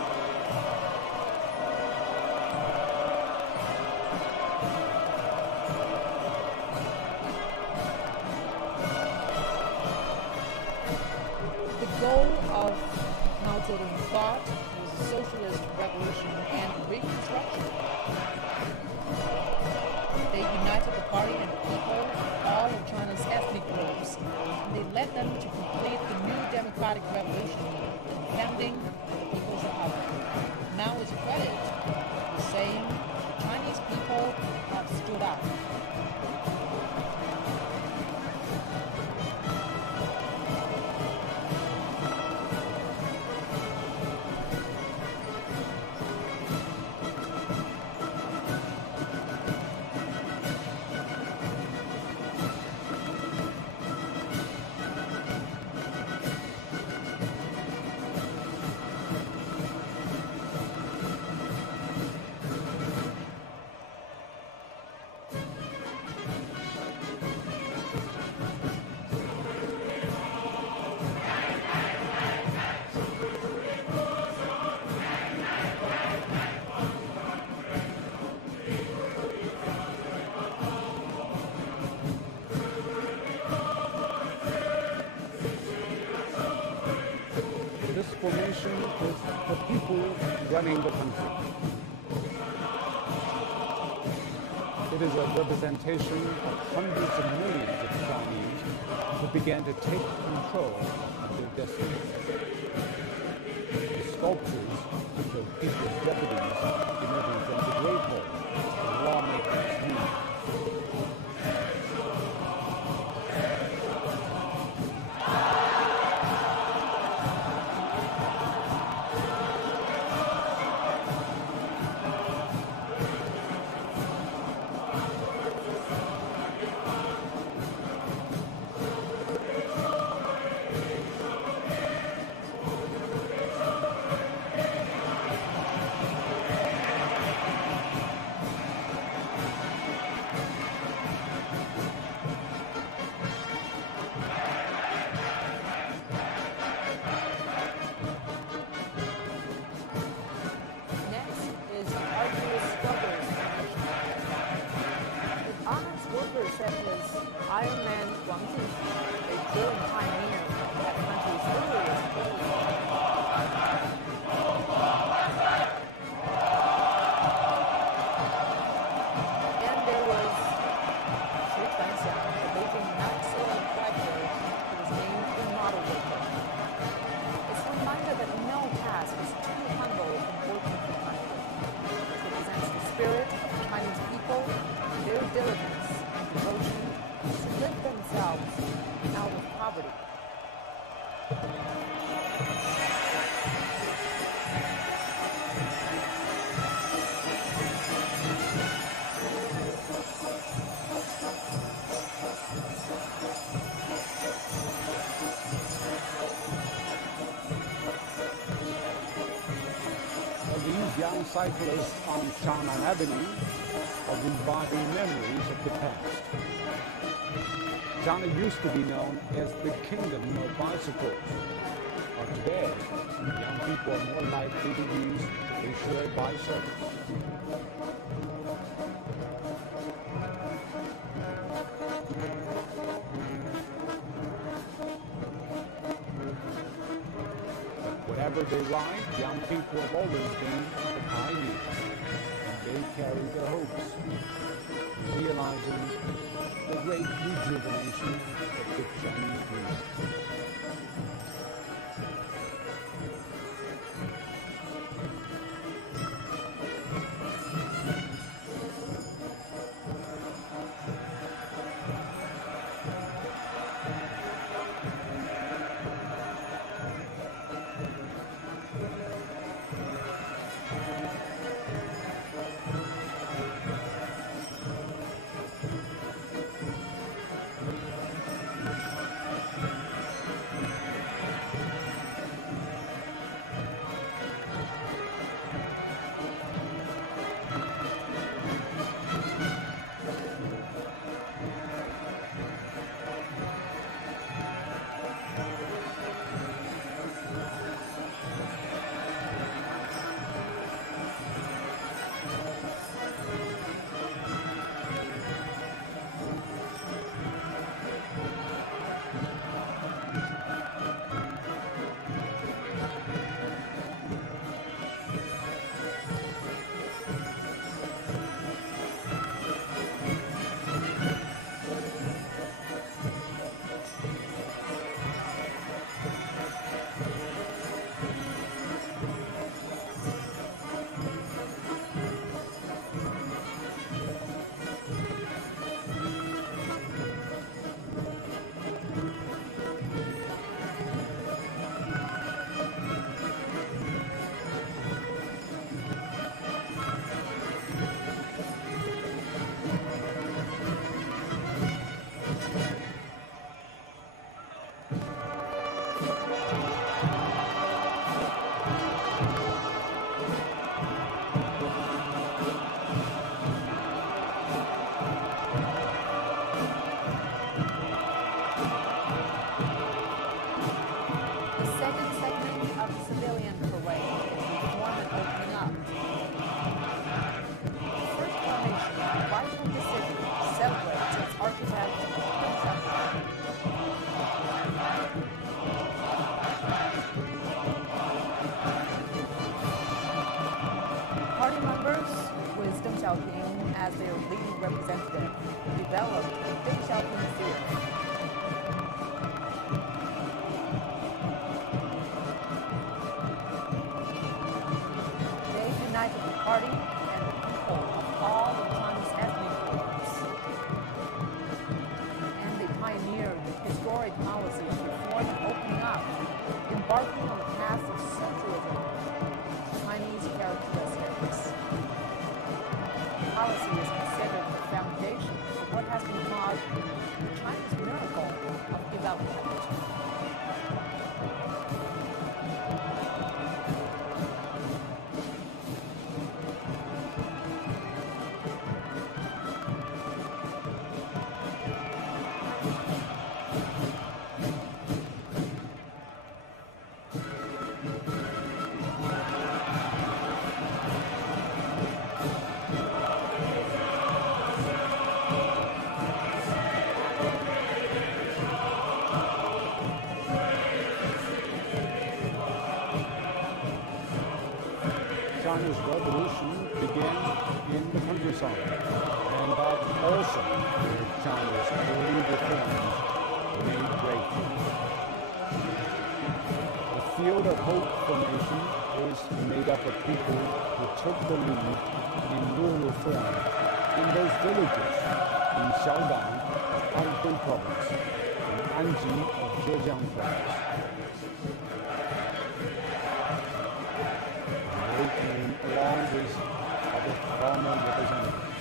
The goal of Mao Zedong thought socialist revolution and reconstruction. They united the party and the people, all of China's ethnic groups, and they led them to complete the new democratic revolution, the founding of the People's Republic. Now is credit for saying Chinese people have stood up. This formation is the people running the country. It is a representation of hundreds of millions of Chinese who began to take control of their destiny. The sculptures show people's deputies emerging from the Great Hall, the lawmakers' meeting. Such as Iron Man Wang Jingxi, a drilling pioneer of that country's earliest oil. And there was Xu Chuanxiang, the Beijing not-so collector who was named a model worker. It's a reminder that no task is too humble in working for country. It represents the spirit of the Chinese people, their diligence, devotion to lift themselves out of poverty. These young cyclists on Shanghai Avenue are reviving memories of the past. China used to be known as the kingdom of bicycles. But today, young people are more likely to use a shared bicycle. But whatever Wherever they ride, young people have always been the pioneers, and they carry their hopes, realizing the great rejuvenation of the Chinese dream. As their lead representative, developed Deng Xiaoping's theory. They united the party and the people of all of China's ethnic groups. And they pioneered historic policies of reform and opening up, embarking on the path of socialism, Chinese characteristics. Policy is considered the foundation of what has been called China's miracle of development. China's revolution began in the countryside, and that also where China's early reforms made breakthroughs. The field of hope formation is made up of people who took the lead in rural reform in those villages in Xiaodong of Anhui province and Anji of Zhejiang province. They came along with other farmer representatives.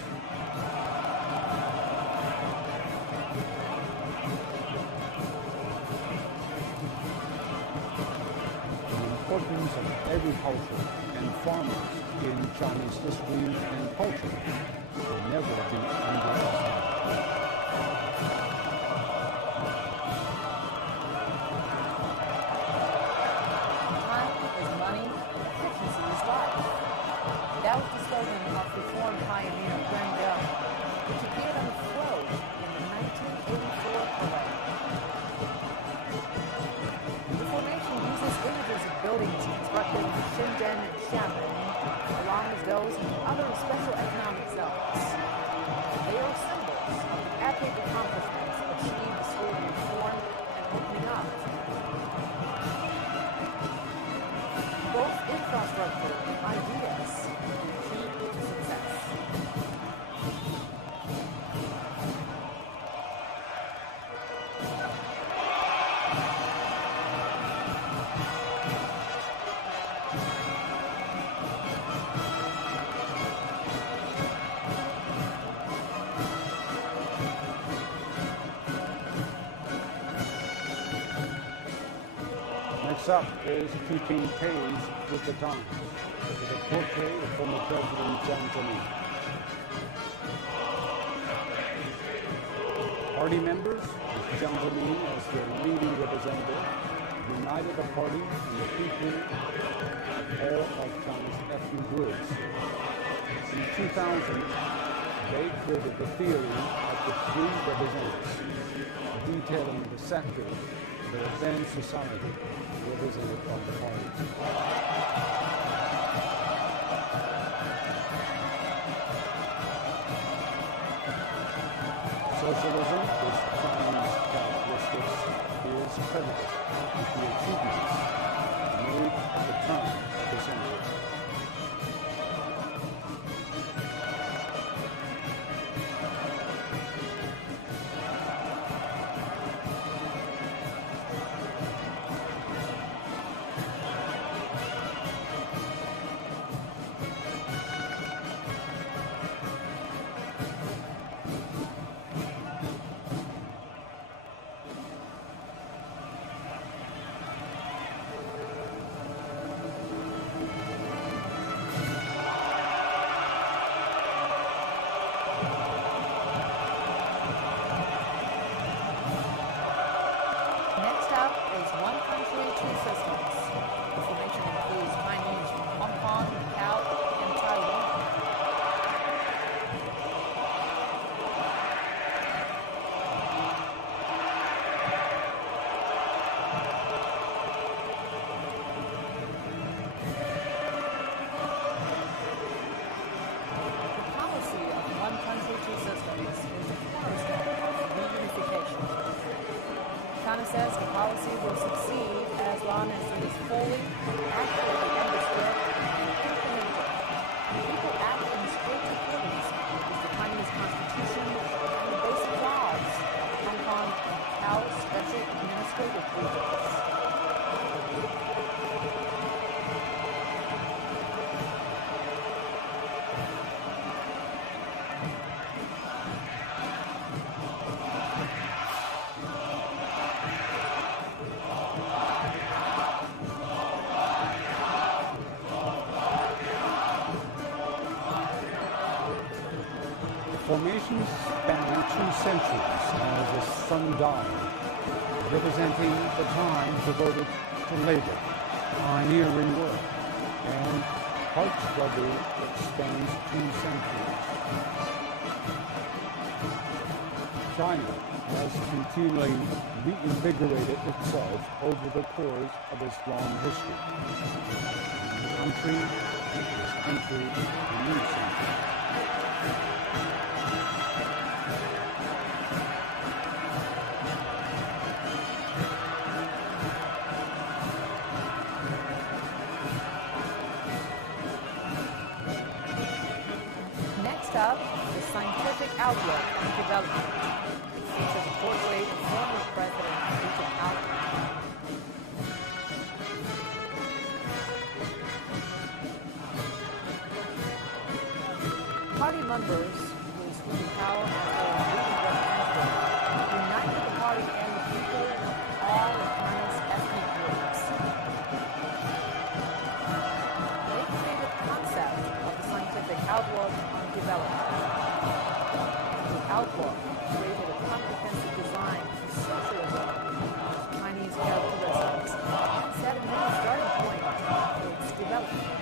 The importance of agriculture and farmers in Chinese history and culture will never be underestimated. Time is money, efficiency is life. That was the slogan of reform pioneer Glenn Bell, which appeared on the float in the 1984 parade. The formation uses images of buildings Xiamen, along with those in other special economic zones. They are symbols of the epic accomplishments achieved through reform and opening up. Both infrastructure and ideas are key to success. Next up is keeping pace with the times, with a portrait of former President Jiang Zemin. Party members, with Jiang Zemin as their leading representative, united the party and the people of all of China's ethnic groups. In 2000, they created the theory of the three representatives, detailing the sectors that advance society represented by the parties. Socialism, with Chinese characteristics, is credited with the achievements made at the turn of the century. Next up is One Country, Two Systems. The formation includes Chinese from Hong Kong, Macau, and Taiwan. The policy of One Country, Two Systems is the cornerstone of reunification. China says the policy will succeed as long as it is fully and accurately understood and implemented. People act in strict accordance with the Chinese Constitution and the basic laws of Hong Kong and Macau special administrative regions. Formations span 2 centuries as a sundial, representing the time devoted to labor, pioneering work, and heart struggle that spans 2 centuries. China has continually reinvigorated itself over the course of its long history. The country has entered a new century. Next up, the scientific outlook on development. It features a portrait of former President Allen. Party members, with Hu Jintao as their leading representative, united the party and the people of all of China's ethnic groups. They created the concept of the scientific outlook on development. The outlook created a comprehensive design for socialism of Chinese characteristics and set a new starting point for its development.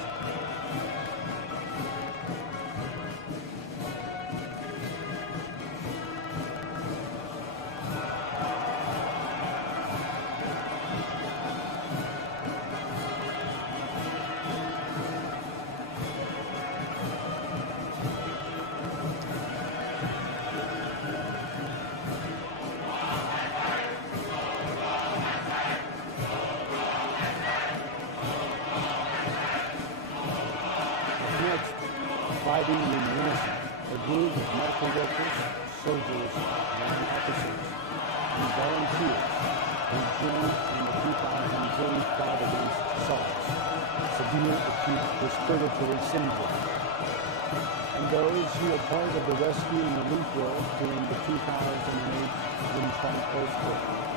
fighting in unison, a group of medical workers, soldiers, and officers, and volunteers who joined in the 2003 fight against SARS, severe acute respiratory syndrome, and those who were part of the rescue and relief work during the 2008 Yunchuan earthquake.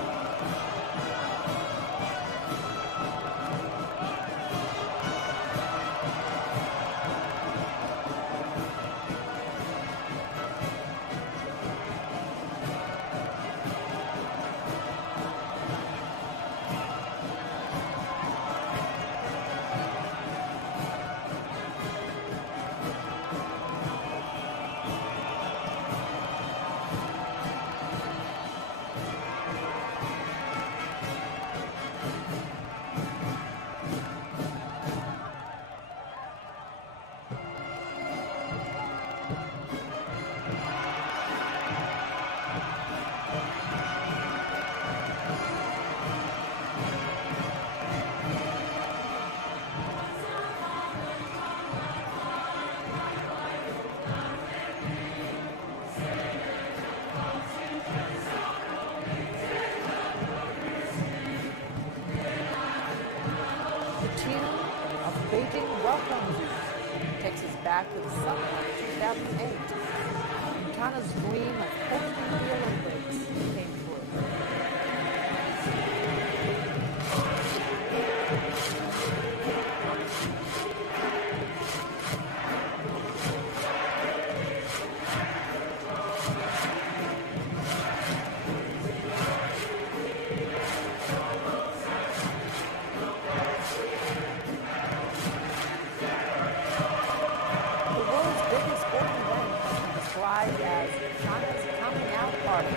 Beijing welcomes you, takes us back to the summer of 2008. China's dream of hosting the Olympics came true. As China's coming out party.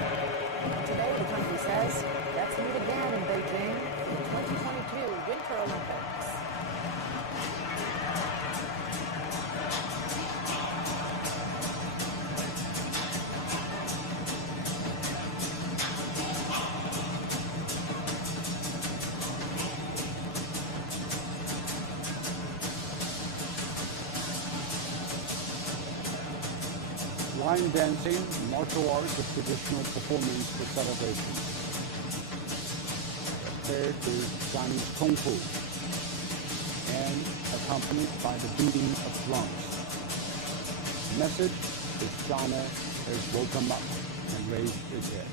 Today, the country says, let's meet again in Beijing for the 2022 Winter Olympics. Line dancing, martial arts, a traditional performance for celebration. Paired with Chinese Kung Fu and accompanied by the beating of drums. The message is China has woken up and raised its head.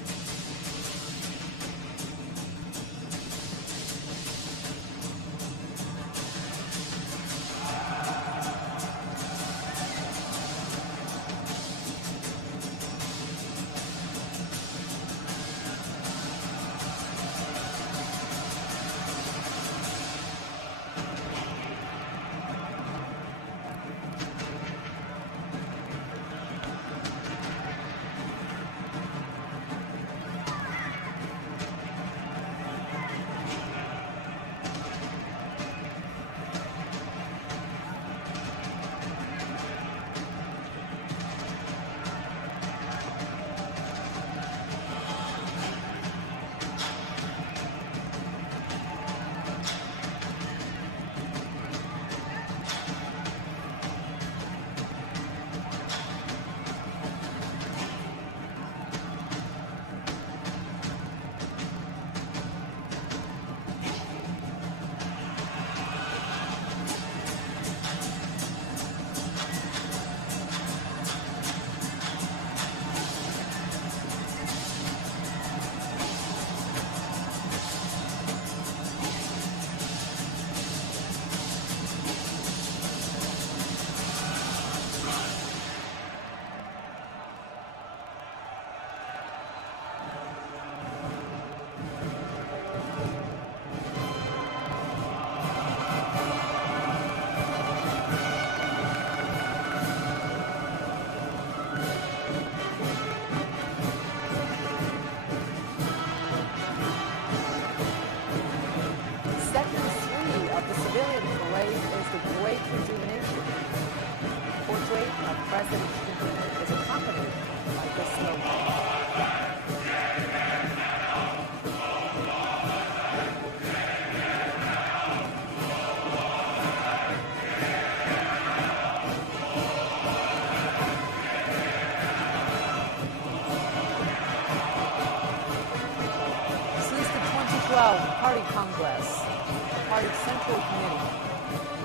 Central Committee,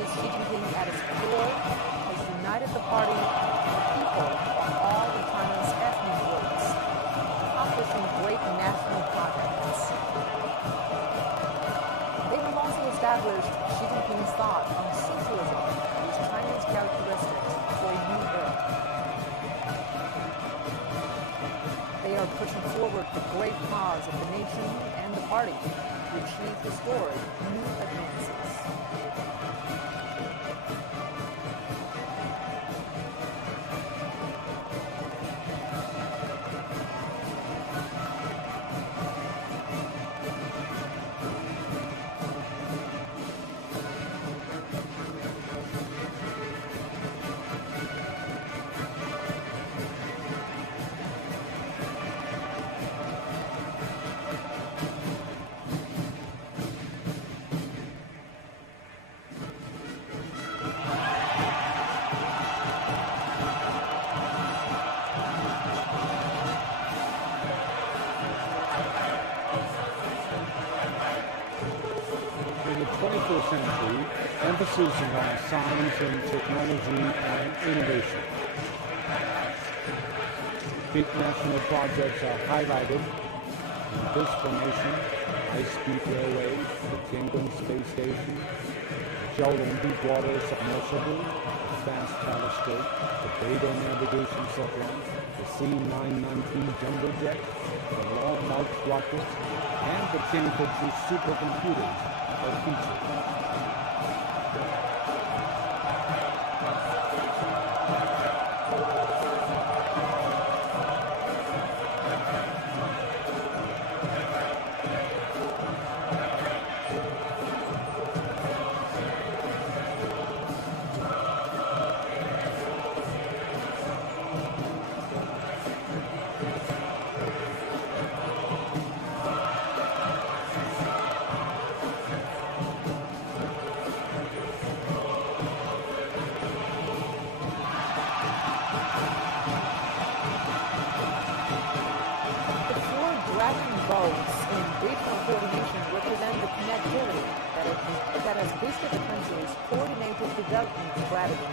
with Xi Jinping at its core, has united the party and people of all of China's ethnic groups, accomplishing great national projects. They have also established Xi Jinping's thought on socialism as China's characteristic for a new era. They are pushing forward the great cause of the nation and the party to achieve historic new advances. In the 21st century, emphasis is on science and technology and innovation. Big national projects are highlighted in this formation: high-speed railway, the Tiangong space station, Xiaolong deep-water submersible, the fast telescope, the Beta navigation satellite, the C-919 jumbo jet, the Long March rocket, and the Tianhe-2 supercomputers are featured. Boats in regional coordination represent the connectivity that has boosted the country's coordinated development strategy.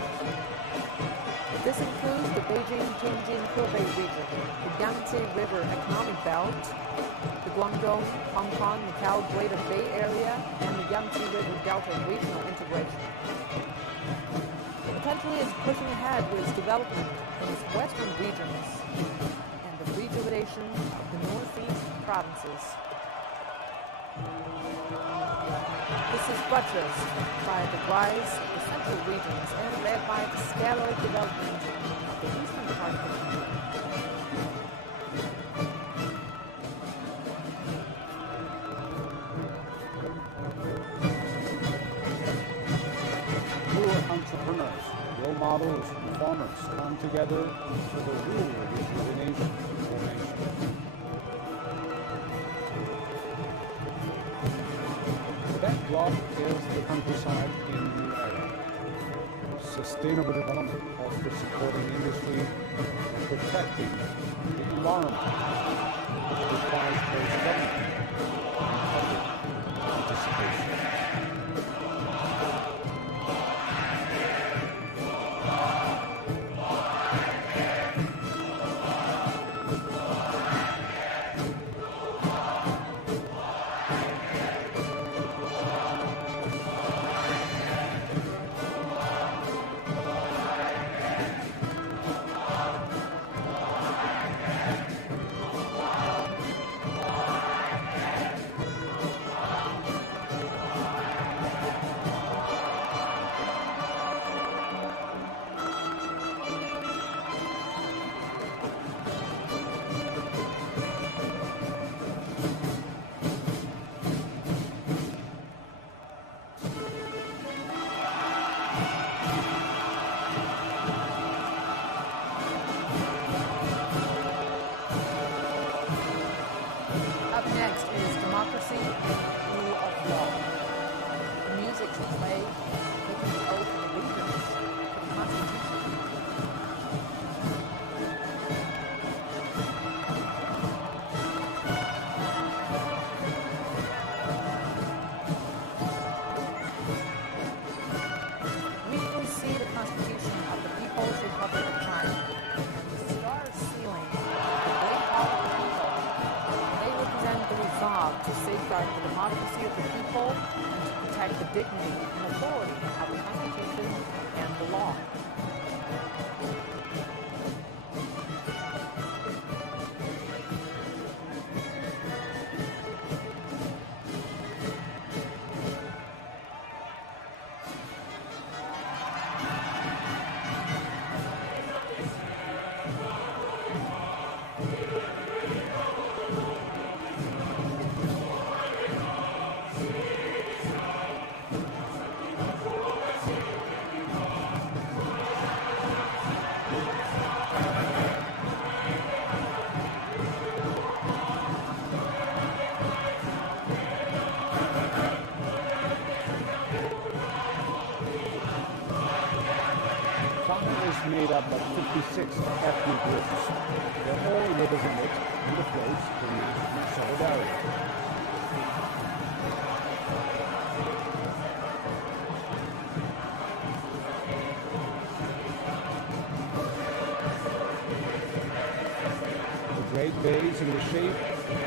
This includes the Beijing-Tianjin-Hebei region, the Yangtze River Economic Belt, the Guangdong-Hong Kong-Macau Greater Bay Area, and the Yangtze River Delta regional integration. The country is pushing ahead with its development in its western regions and the rejuvenation of the northeast provinces. This is buttressed by the rise of the central regions and led by the stellar development of the eastern part of the country. Rural entrepreneurs, role models, and farmers come together for the rural rejuvenation formation. The backdrop is the countryside in New Era. Sustainable development offers supporting industry and protecting the environment, which requires both government and public participation. dignity and authority of the Constitution and the law. Is made up of 56 ethnic groups. They're all represented in the floats for national solidarity. The great vase in the shape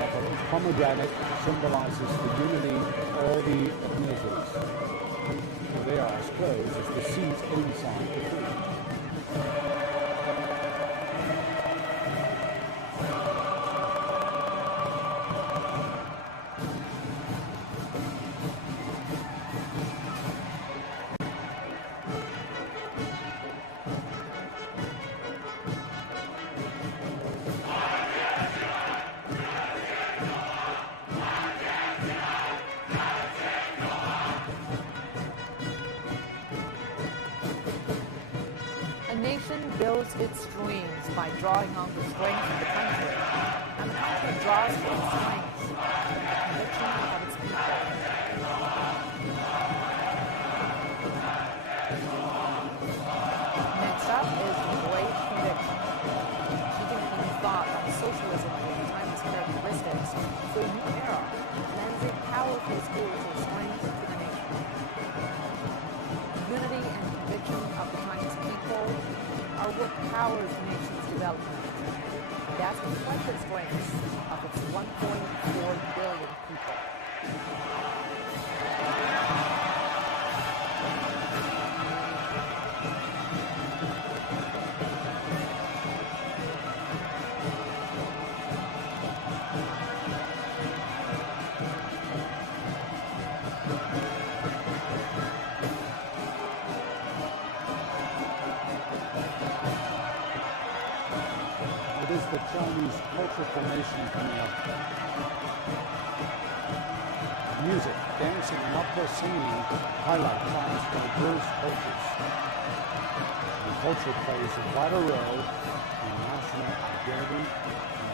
of a pomegranate symbolizes the unity of all the ethnicities. They are as close as the seats inside the tree. A nation builds its dreams by drawing on the strength of the country, and the country draws from its strengths, the conviction of its people. Next up is great conviction. Xi Jinping's thought on socialism at the time of its characteristics to a new era lends a powerful spiritual strength to the nation. Unity and conviction of the Chinese people are what powers the nation's development. That's the collective strengths of its 1.4 billion people. It is the Chinese cultural formation coming up. Music, dancing, and opera singing highlight China's diverse cultures. And culture plays a vital role in national identity and development.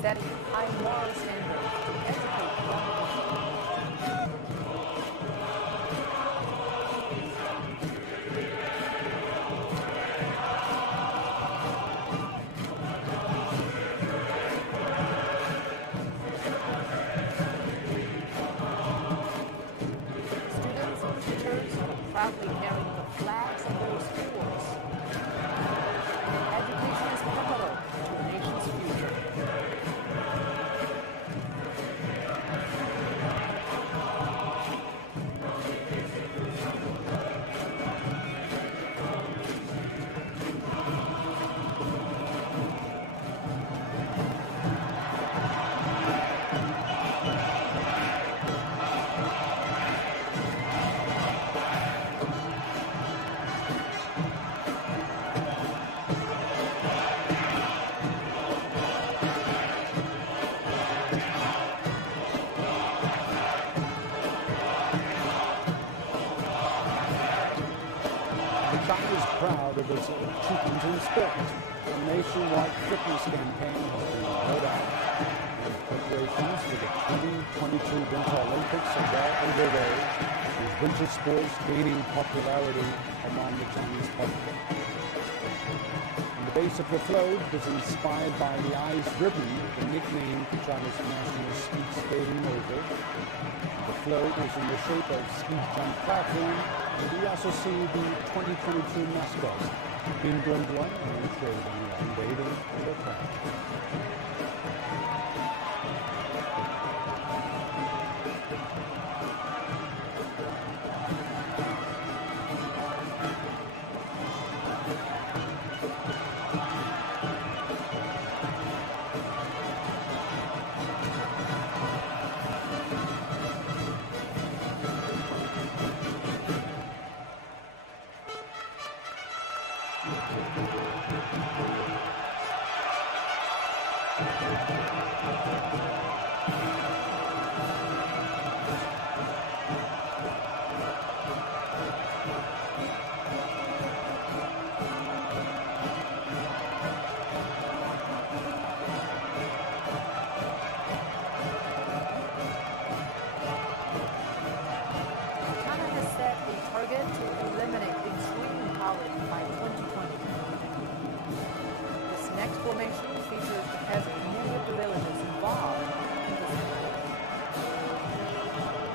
Setting high moral standards to educate young people. Students and teachers are proudly carrying the flags of their schools. Education is pivotal to the nation's future. sport. A nationwide fitness campaign has been rolled out. And preparations for the 2022 Winter Olympics are well underway, with winter sports gaining popularity among the Chinese public. And the base of the float was inspired by the ice ribbon, the nickname for China's national speed skating oval. The float is in the shape of ski jump platform, and we also see the 2022 mascots, Bin Duan and Shui Wang waving to the crowd.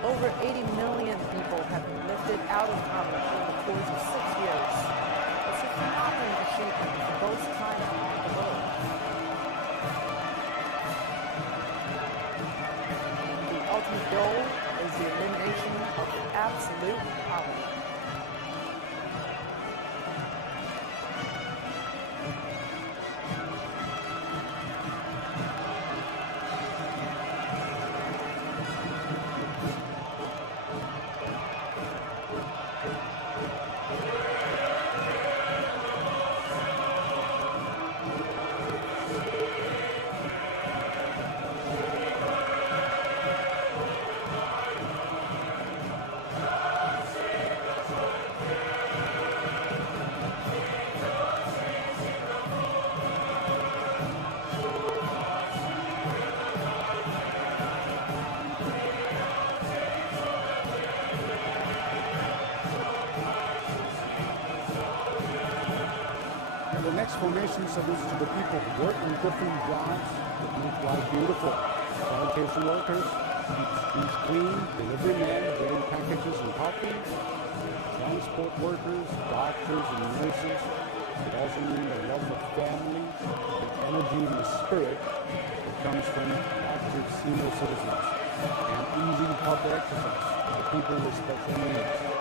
Over 80 million people have been lifted out of poverty over the course of 6 years. It's a phenomenal achievement for both China and the world. The ultimate goal is the elimination of absolute poverty. The next formation salutes to the people who work in different jobs that make life beautiful. Sanitation workers, keep streets clean, delivery men getting packages and coffee, transport workers, doctors and nurses. It also means the love of family, the energy and the spirit that comes from active senior citizens, and easy public exercise for people with special needs.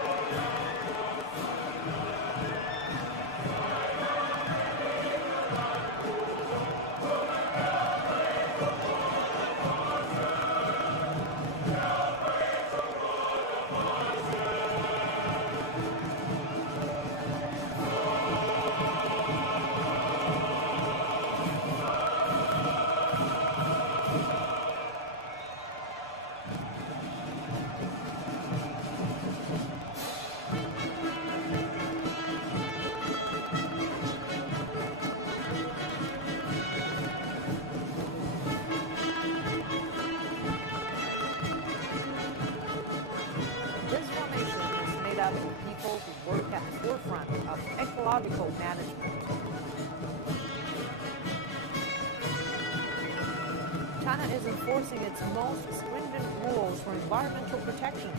People who work at the forefront of ecological management. China is enforcing its most stringent rules for environmental protection.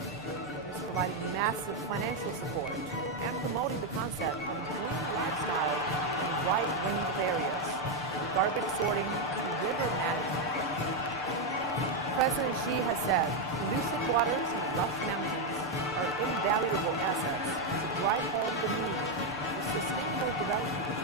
It's providing massive financial support and promoting the concept of a green lifestyle in wide-ranged areas, from garbage sorting to river management. President Xi has said polluted waters and rough mountains are invaluable assets to drive home the need for sustainable development.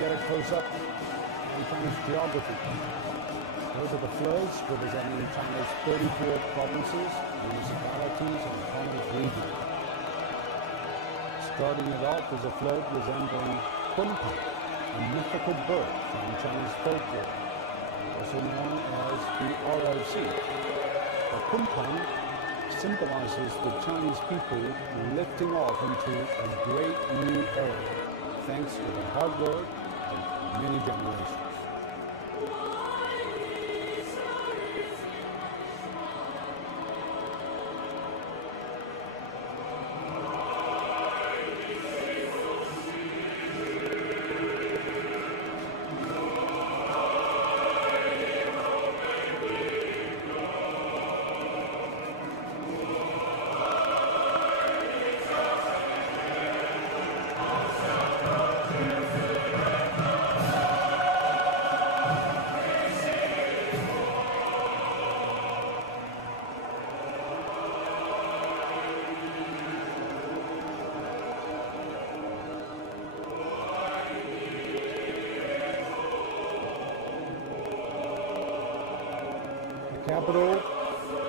get a close-up on China's geography. Those are the floods representing China's 34 provinces, municipalities, and autonomous regions. Starting it off is a flood resembling Kunpang, a mythical bird from Chinese folklore, also known as the ROC. The Kunpang symbolizes the Chinese people lifting off into a great new era, thanks to the hard work of many generations. Capital,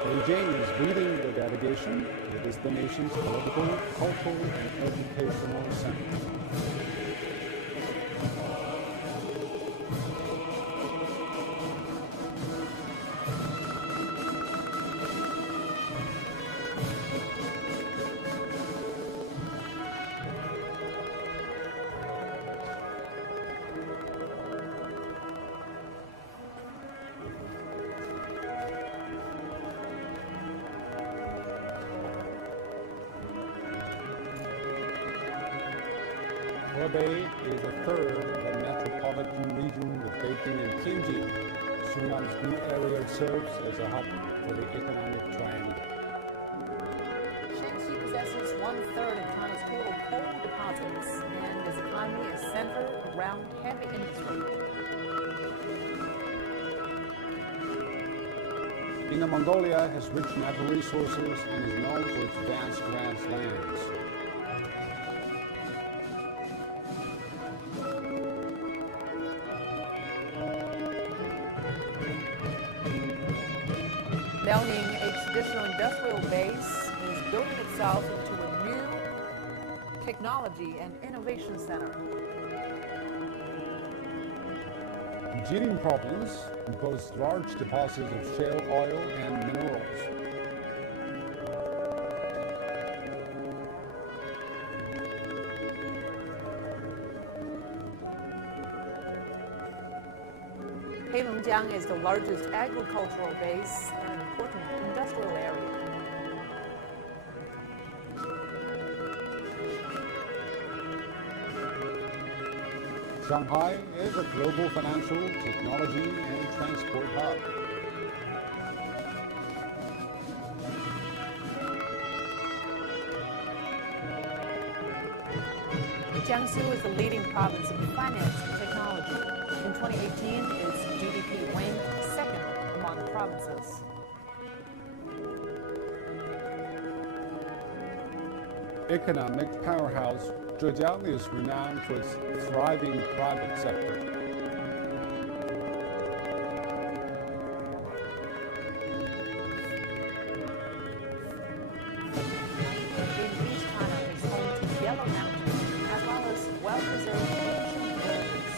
Beijing is leading the delegation. It is the nation's political, cultural, and educational center. Hebei is a third of the metropolitan region with Beijing and Tianjin. Shunan's new area serves as a hub for the economic triangle. Shanxi possesses 1/3 of China's total coal deposits, and its economy is centered around heavy industry. Inner Mongolia has rich natural resources and is known for its vast grasslands. Liaoning, a traditional industrial base, is building itself into a new technology and innovation center. Jilin province boasts large deposits of shale oil and minerals. Heilongjiang is the largest agricultural base and an important industrial area. Shanghai is a global financial, technology, and transport hub. Jiangsu is the leading province in finance and technology. In 2018, its GDP ranked second among provinces. Economic powerhouse, Zhejiang is renowned for its thriving private sector. In East China is home to Yellow Mountain, as well as well-preserved ancient ruins.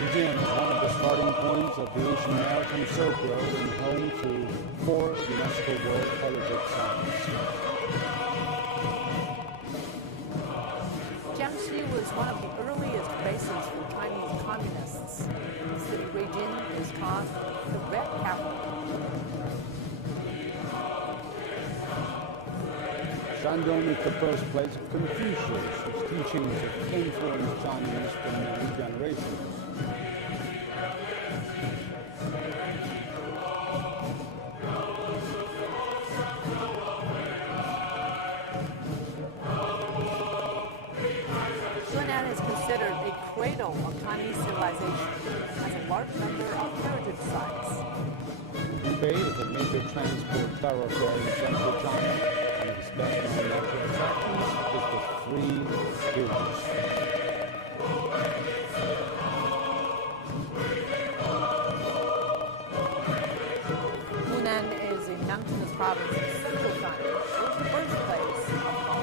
Fujian is one of the starting points of the Asian Maritime Silk Road and home to 4 UNESCO World Heritage Sites. Jiangxi was one of the earliest bases for Chinese communists. The city region is called the Red Capital. Shandong is the birthplace of Confucius, whose teachings have influenced Chinese for many generations. Yunnan is considered a cradle of Chinese civilization, has a large number of heritage sites. Hubei is a major transport thoroughfare in central China, and its best-known natural attractions is the Three Gorges. Hunan is a mountainous province in central China. It was the birthplace of Mao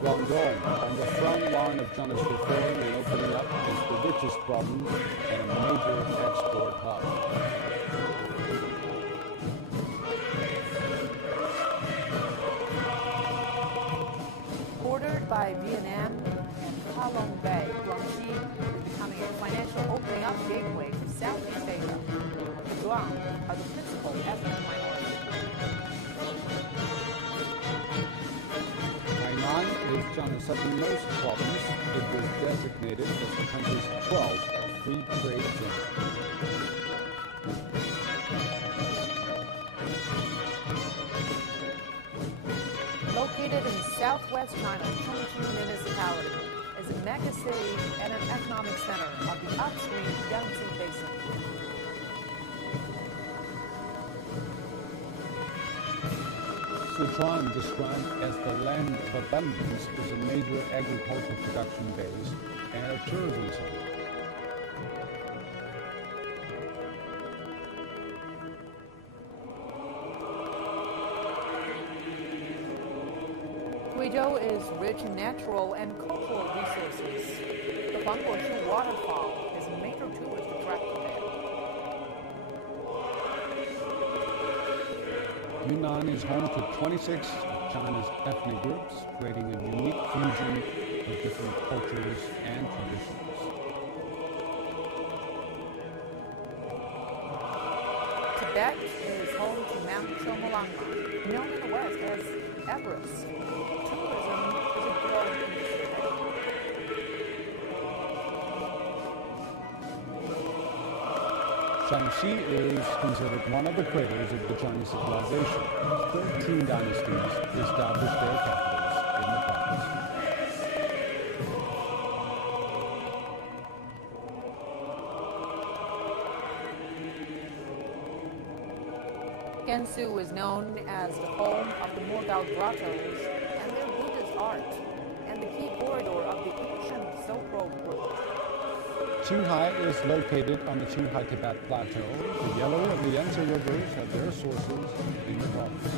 Guangdong, on the front line of China's reform and opening up, is the richest province and a major export hub. Bordered by Vietnam and Halong Bay, Guangxi is becoming a financial opening up gateway to Southeast Asia. The Guang are the principal ethnic minority. Hainan is China's southernmost province. It was designated as the country's 12th free trade zone. Located in southwest China, Chongqing Municipality is a mega city and an economic center of the upstream Yangtze Basin. Sichuan, described as the land of abundance, is a major agricultural production base and a tourism center. Guizhou is rich in natural and cultural resources. The Huangguoshu waterfall is a major tourist attraction there. Yunnan is home to 26 of China's ethnic groups, creating a unique fusion of different cultures and traditions. Tibet is home to Mount Chomolungma, known in the West as Everest. Tourism is a growing industry there. Shaanxi is considered one of the cradles of the Chinese civilization. 13 dynasties established their capitals in the province. Gansu is known as the home of the Morgao grottos and their Buddhist art, and the key corridor of the ancient Silk Road route. Qinghai is located on the Qinghai-Tibet Plateau. The Yellow and the Yangtze rivers have their sources in the province.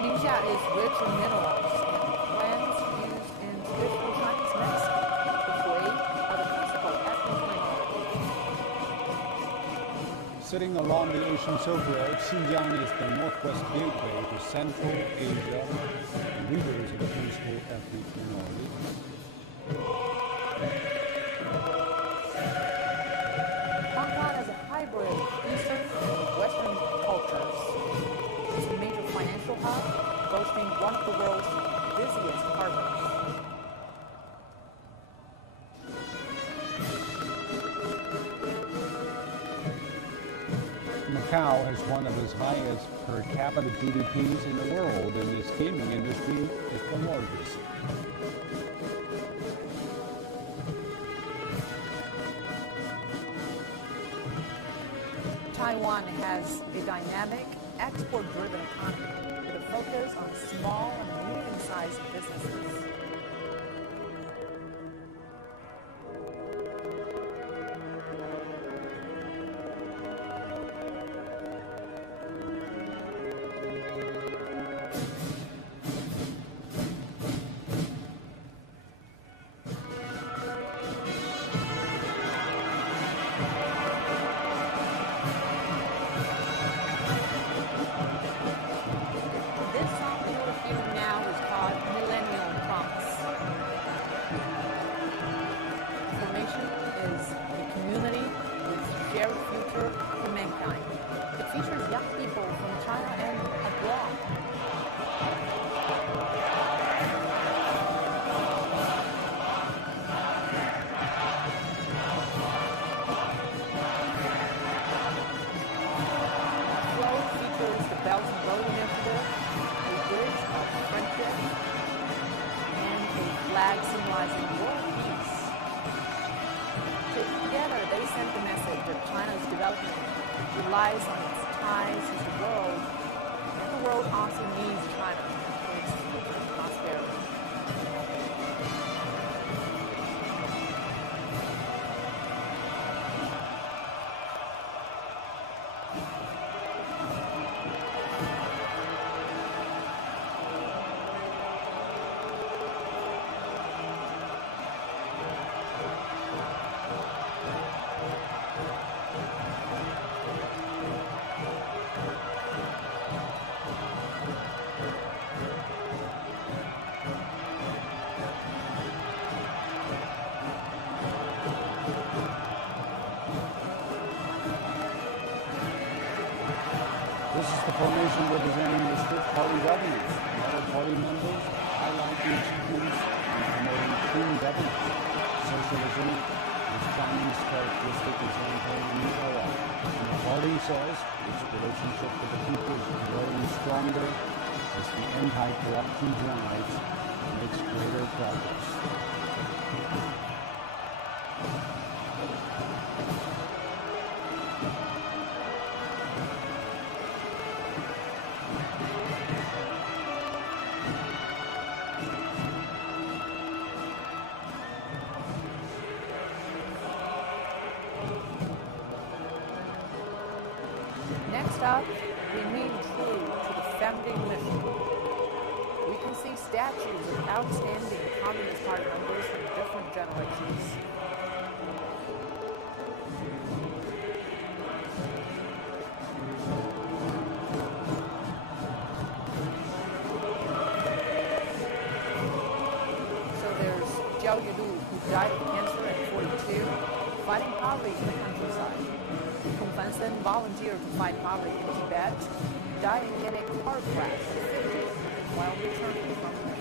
Ningxia is rich in minerals and plants used in traditional Chinese medicine. The Hui are the principal ethnic minority. Sitting along the Asian Silk Road, Xinjiang is the northwest gateway to Central Asia. The Uyghurs are the principal ethnic minority. Hong Kong is a hybrid of Eastern and Western cultures. It's a major financial hub, boasting one of the world's busiest harbors. Macau has one of its highest per capita GDPs in the world, and its gaming industry is the largest. Taiwan has a dynamic, export-driven economy with a focus on small and medium-sized businesses. This song you're hearing now is called Millennium Promise. relies on its ties to the world, and the world also needs China for its future prosperity. This is the formation representing the split party governments. Other party members highlight the achievements in promoting clean governance. Socialism is Chinese characteristic is entering a new era. And the party says its relationship with the people is growing stronger as the anti-corruption drive makes greater progress. Next up, remain true to the founding mission. We can see statues of outstanding Communist Party members from different generations. So there's Jiao Yilu, who died of cancer at 42, fighting poverty in the countryside. Kong Fansen volunteered to fight poverty in Tibet, dying in a car crash at 50 while returning from there.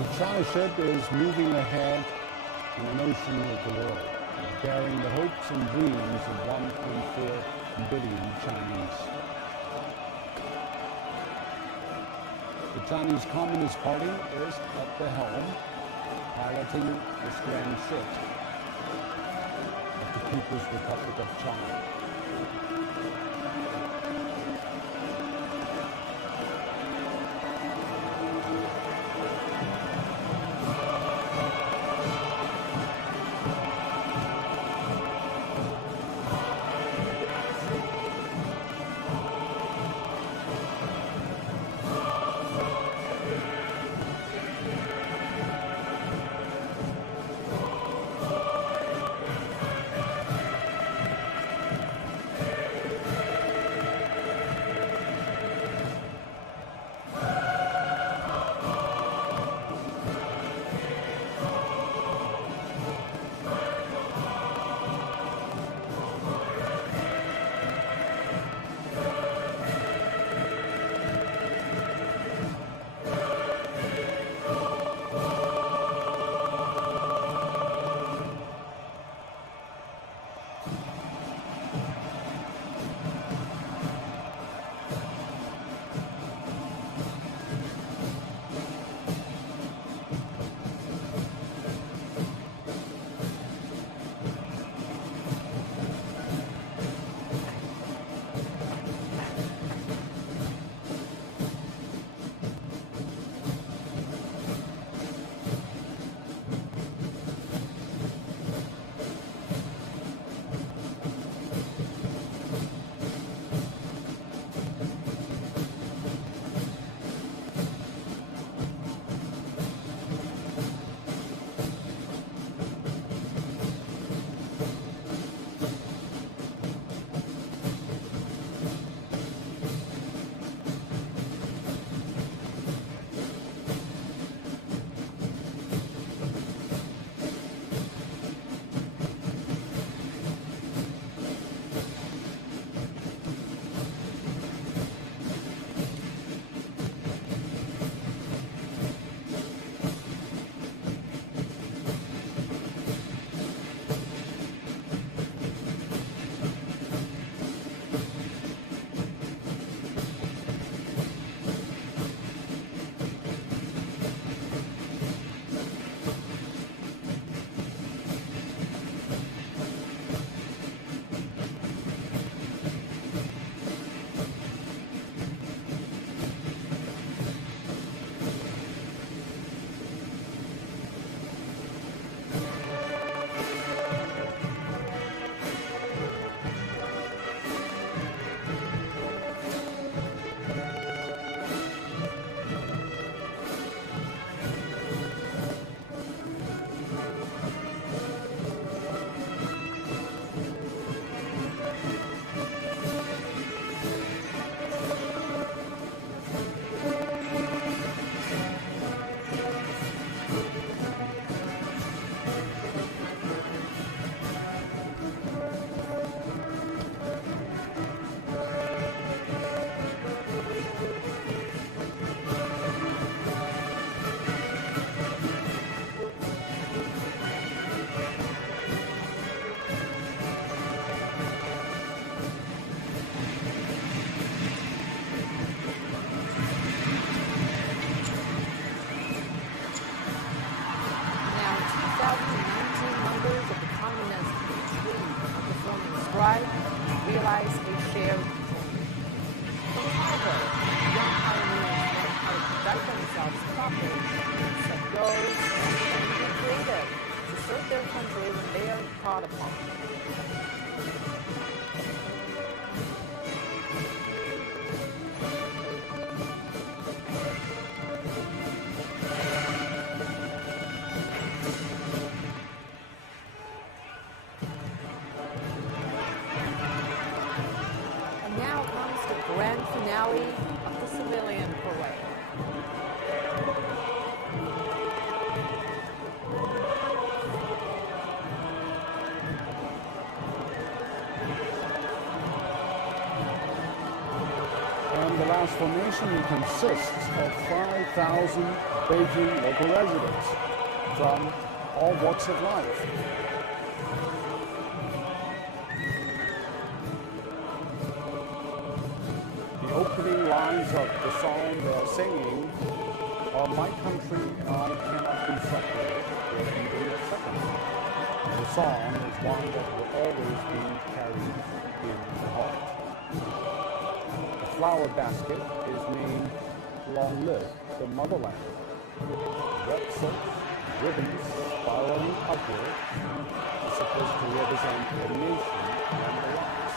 The China ship is moving ahead in an ocean of the world, bearing the hopes and dreams of 1.4 billion Chinese. The Chinese Communist Party is at the helm, piloting this grand ship of the People's Republic of China. operations of those who are created to serve their country when they are called upon. And now comes the grand finale of the civilian parade. And the last formation consists of 5,000 Beijing local residents from all walks of life. The opening lines of the song they're singing are "My country and I cannot be separated for even a second." The song is one that will always be carried in the heart. The flower basket is named "Long Live the Motherland." Red silk ribbons spiraling upward is supposed to represent the nation and the lives.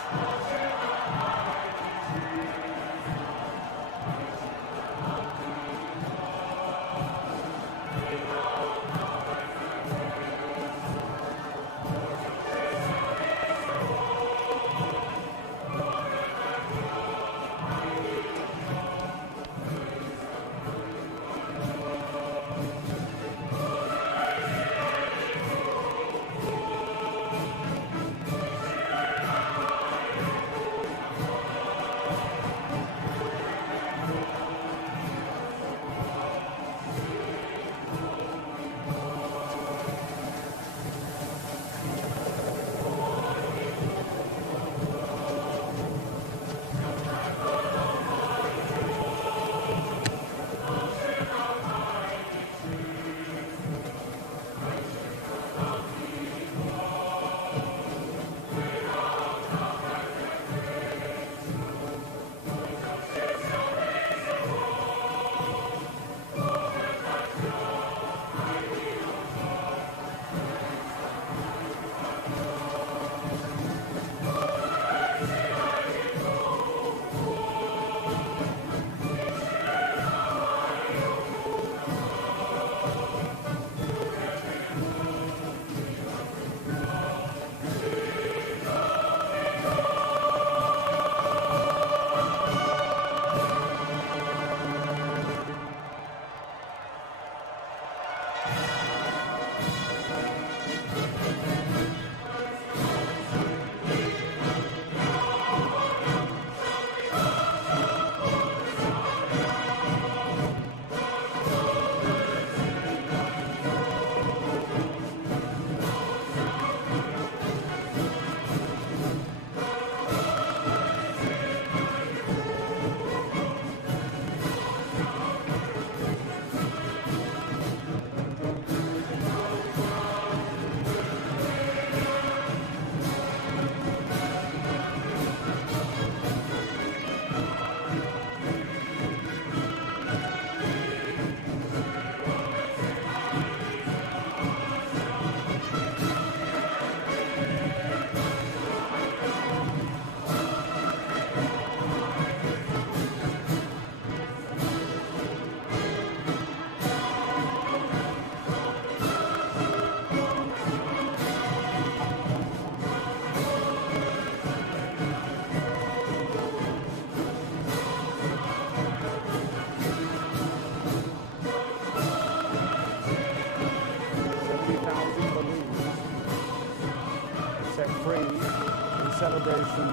Celebration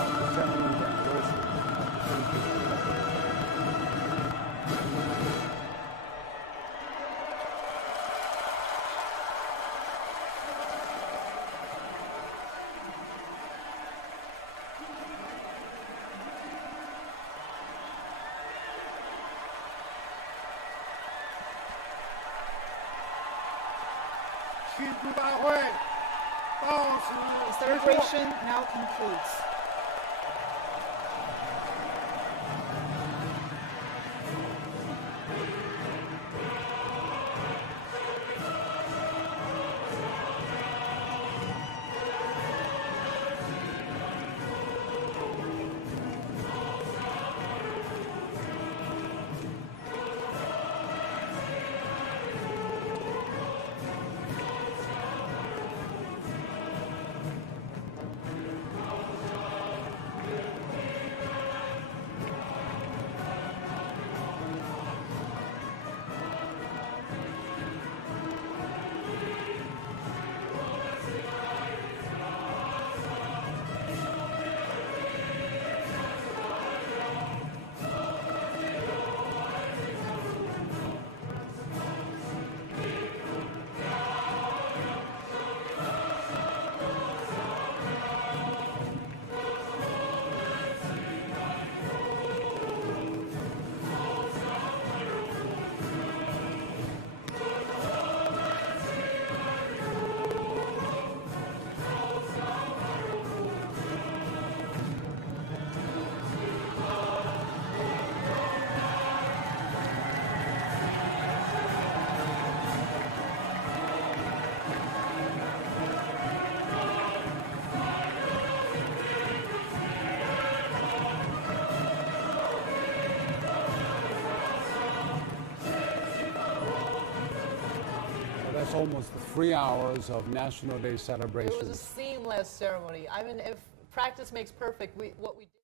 of the 70th anniversary. 庆祝大会到此 The 结束。 celebration now concludes. was almost 3 hours of National Day celebration. It was a seamless ceremony. I mean, if practice makes perfect, what we did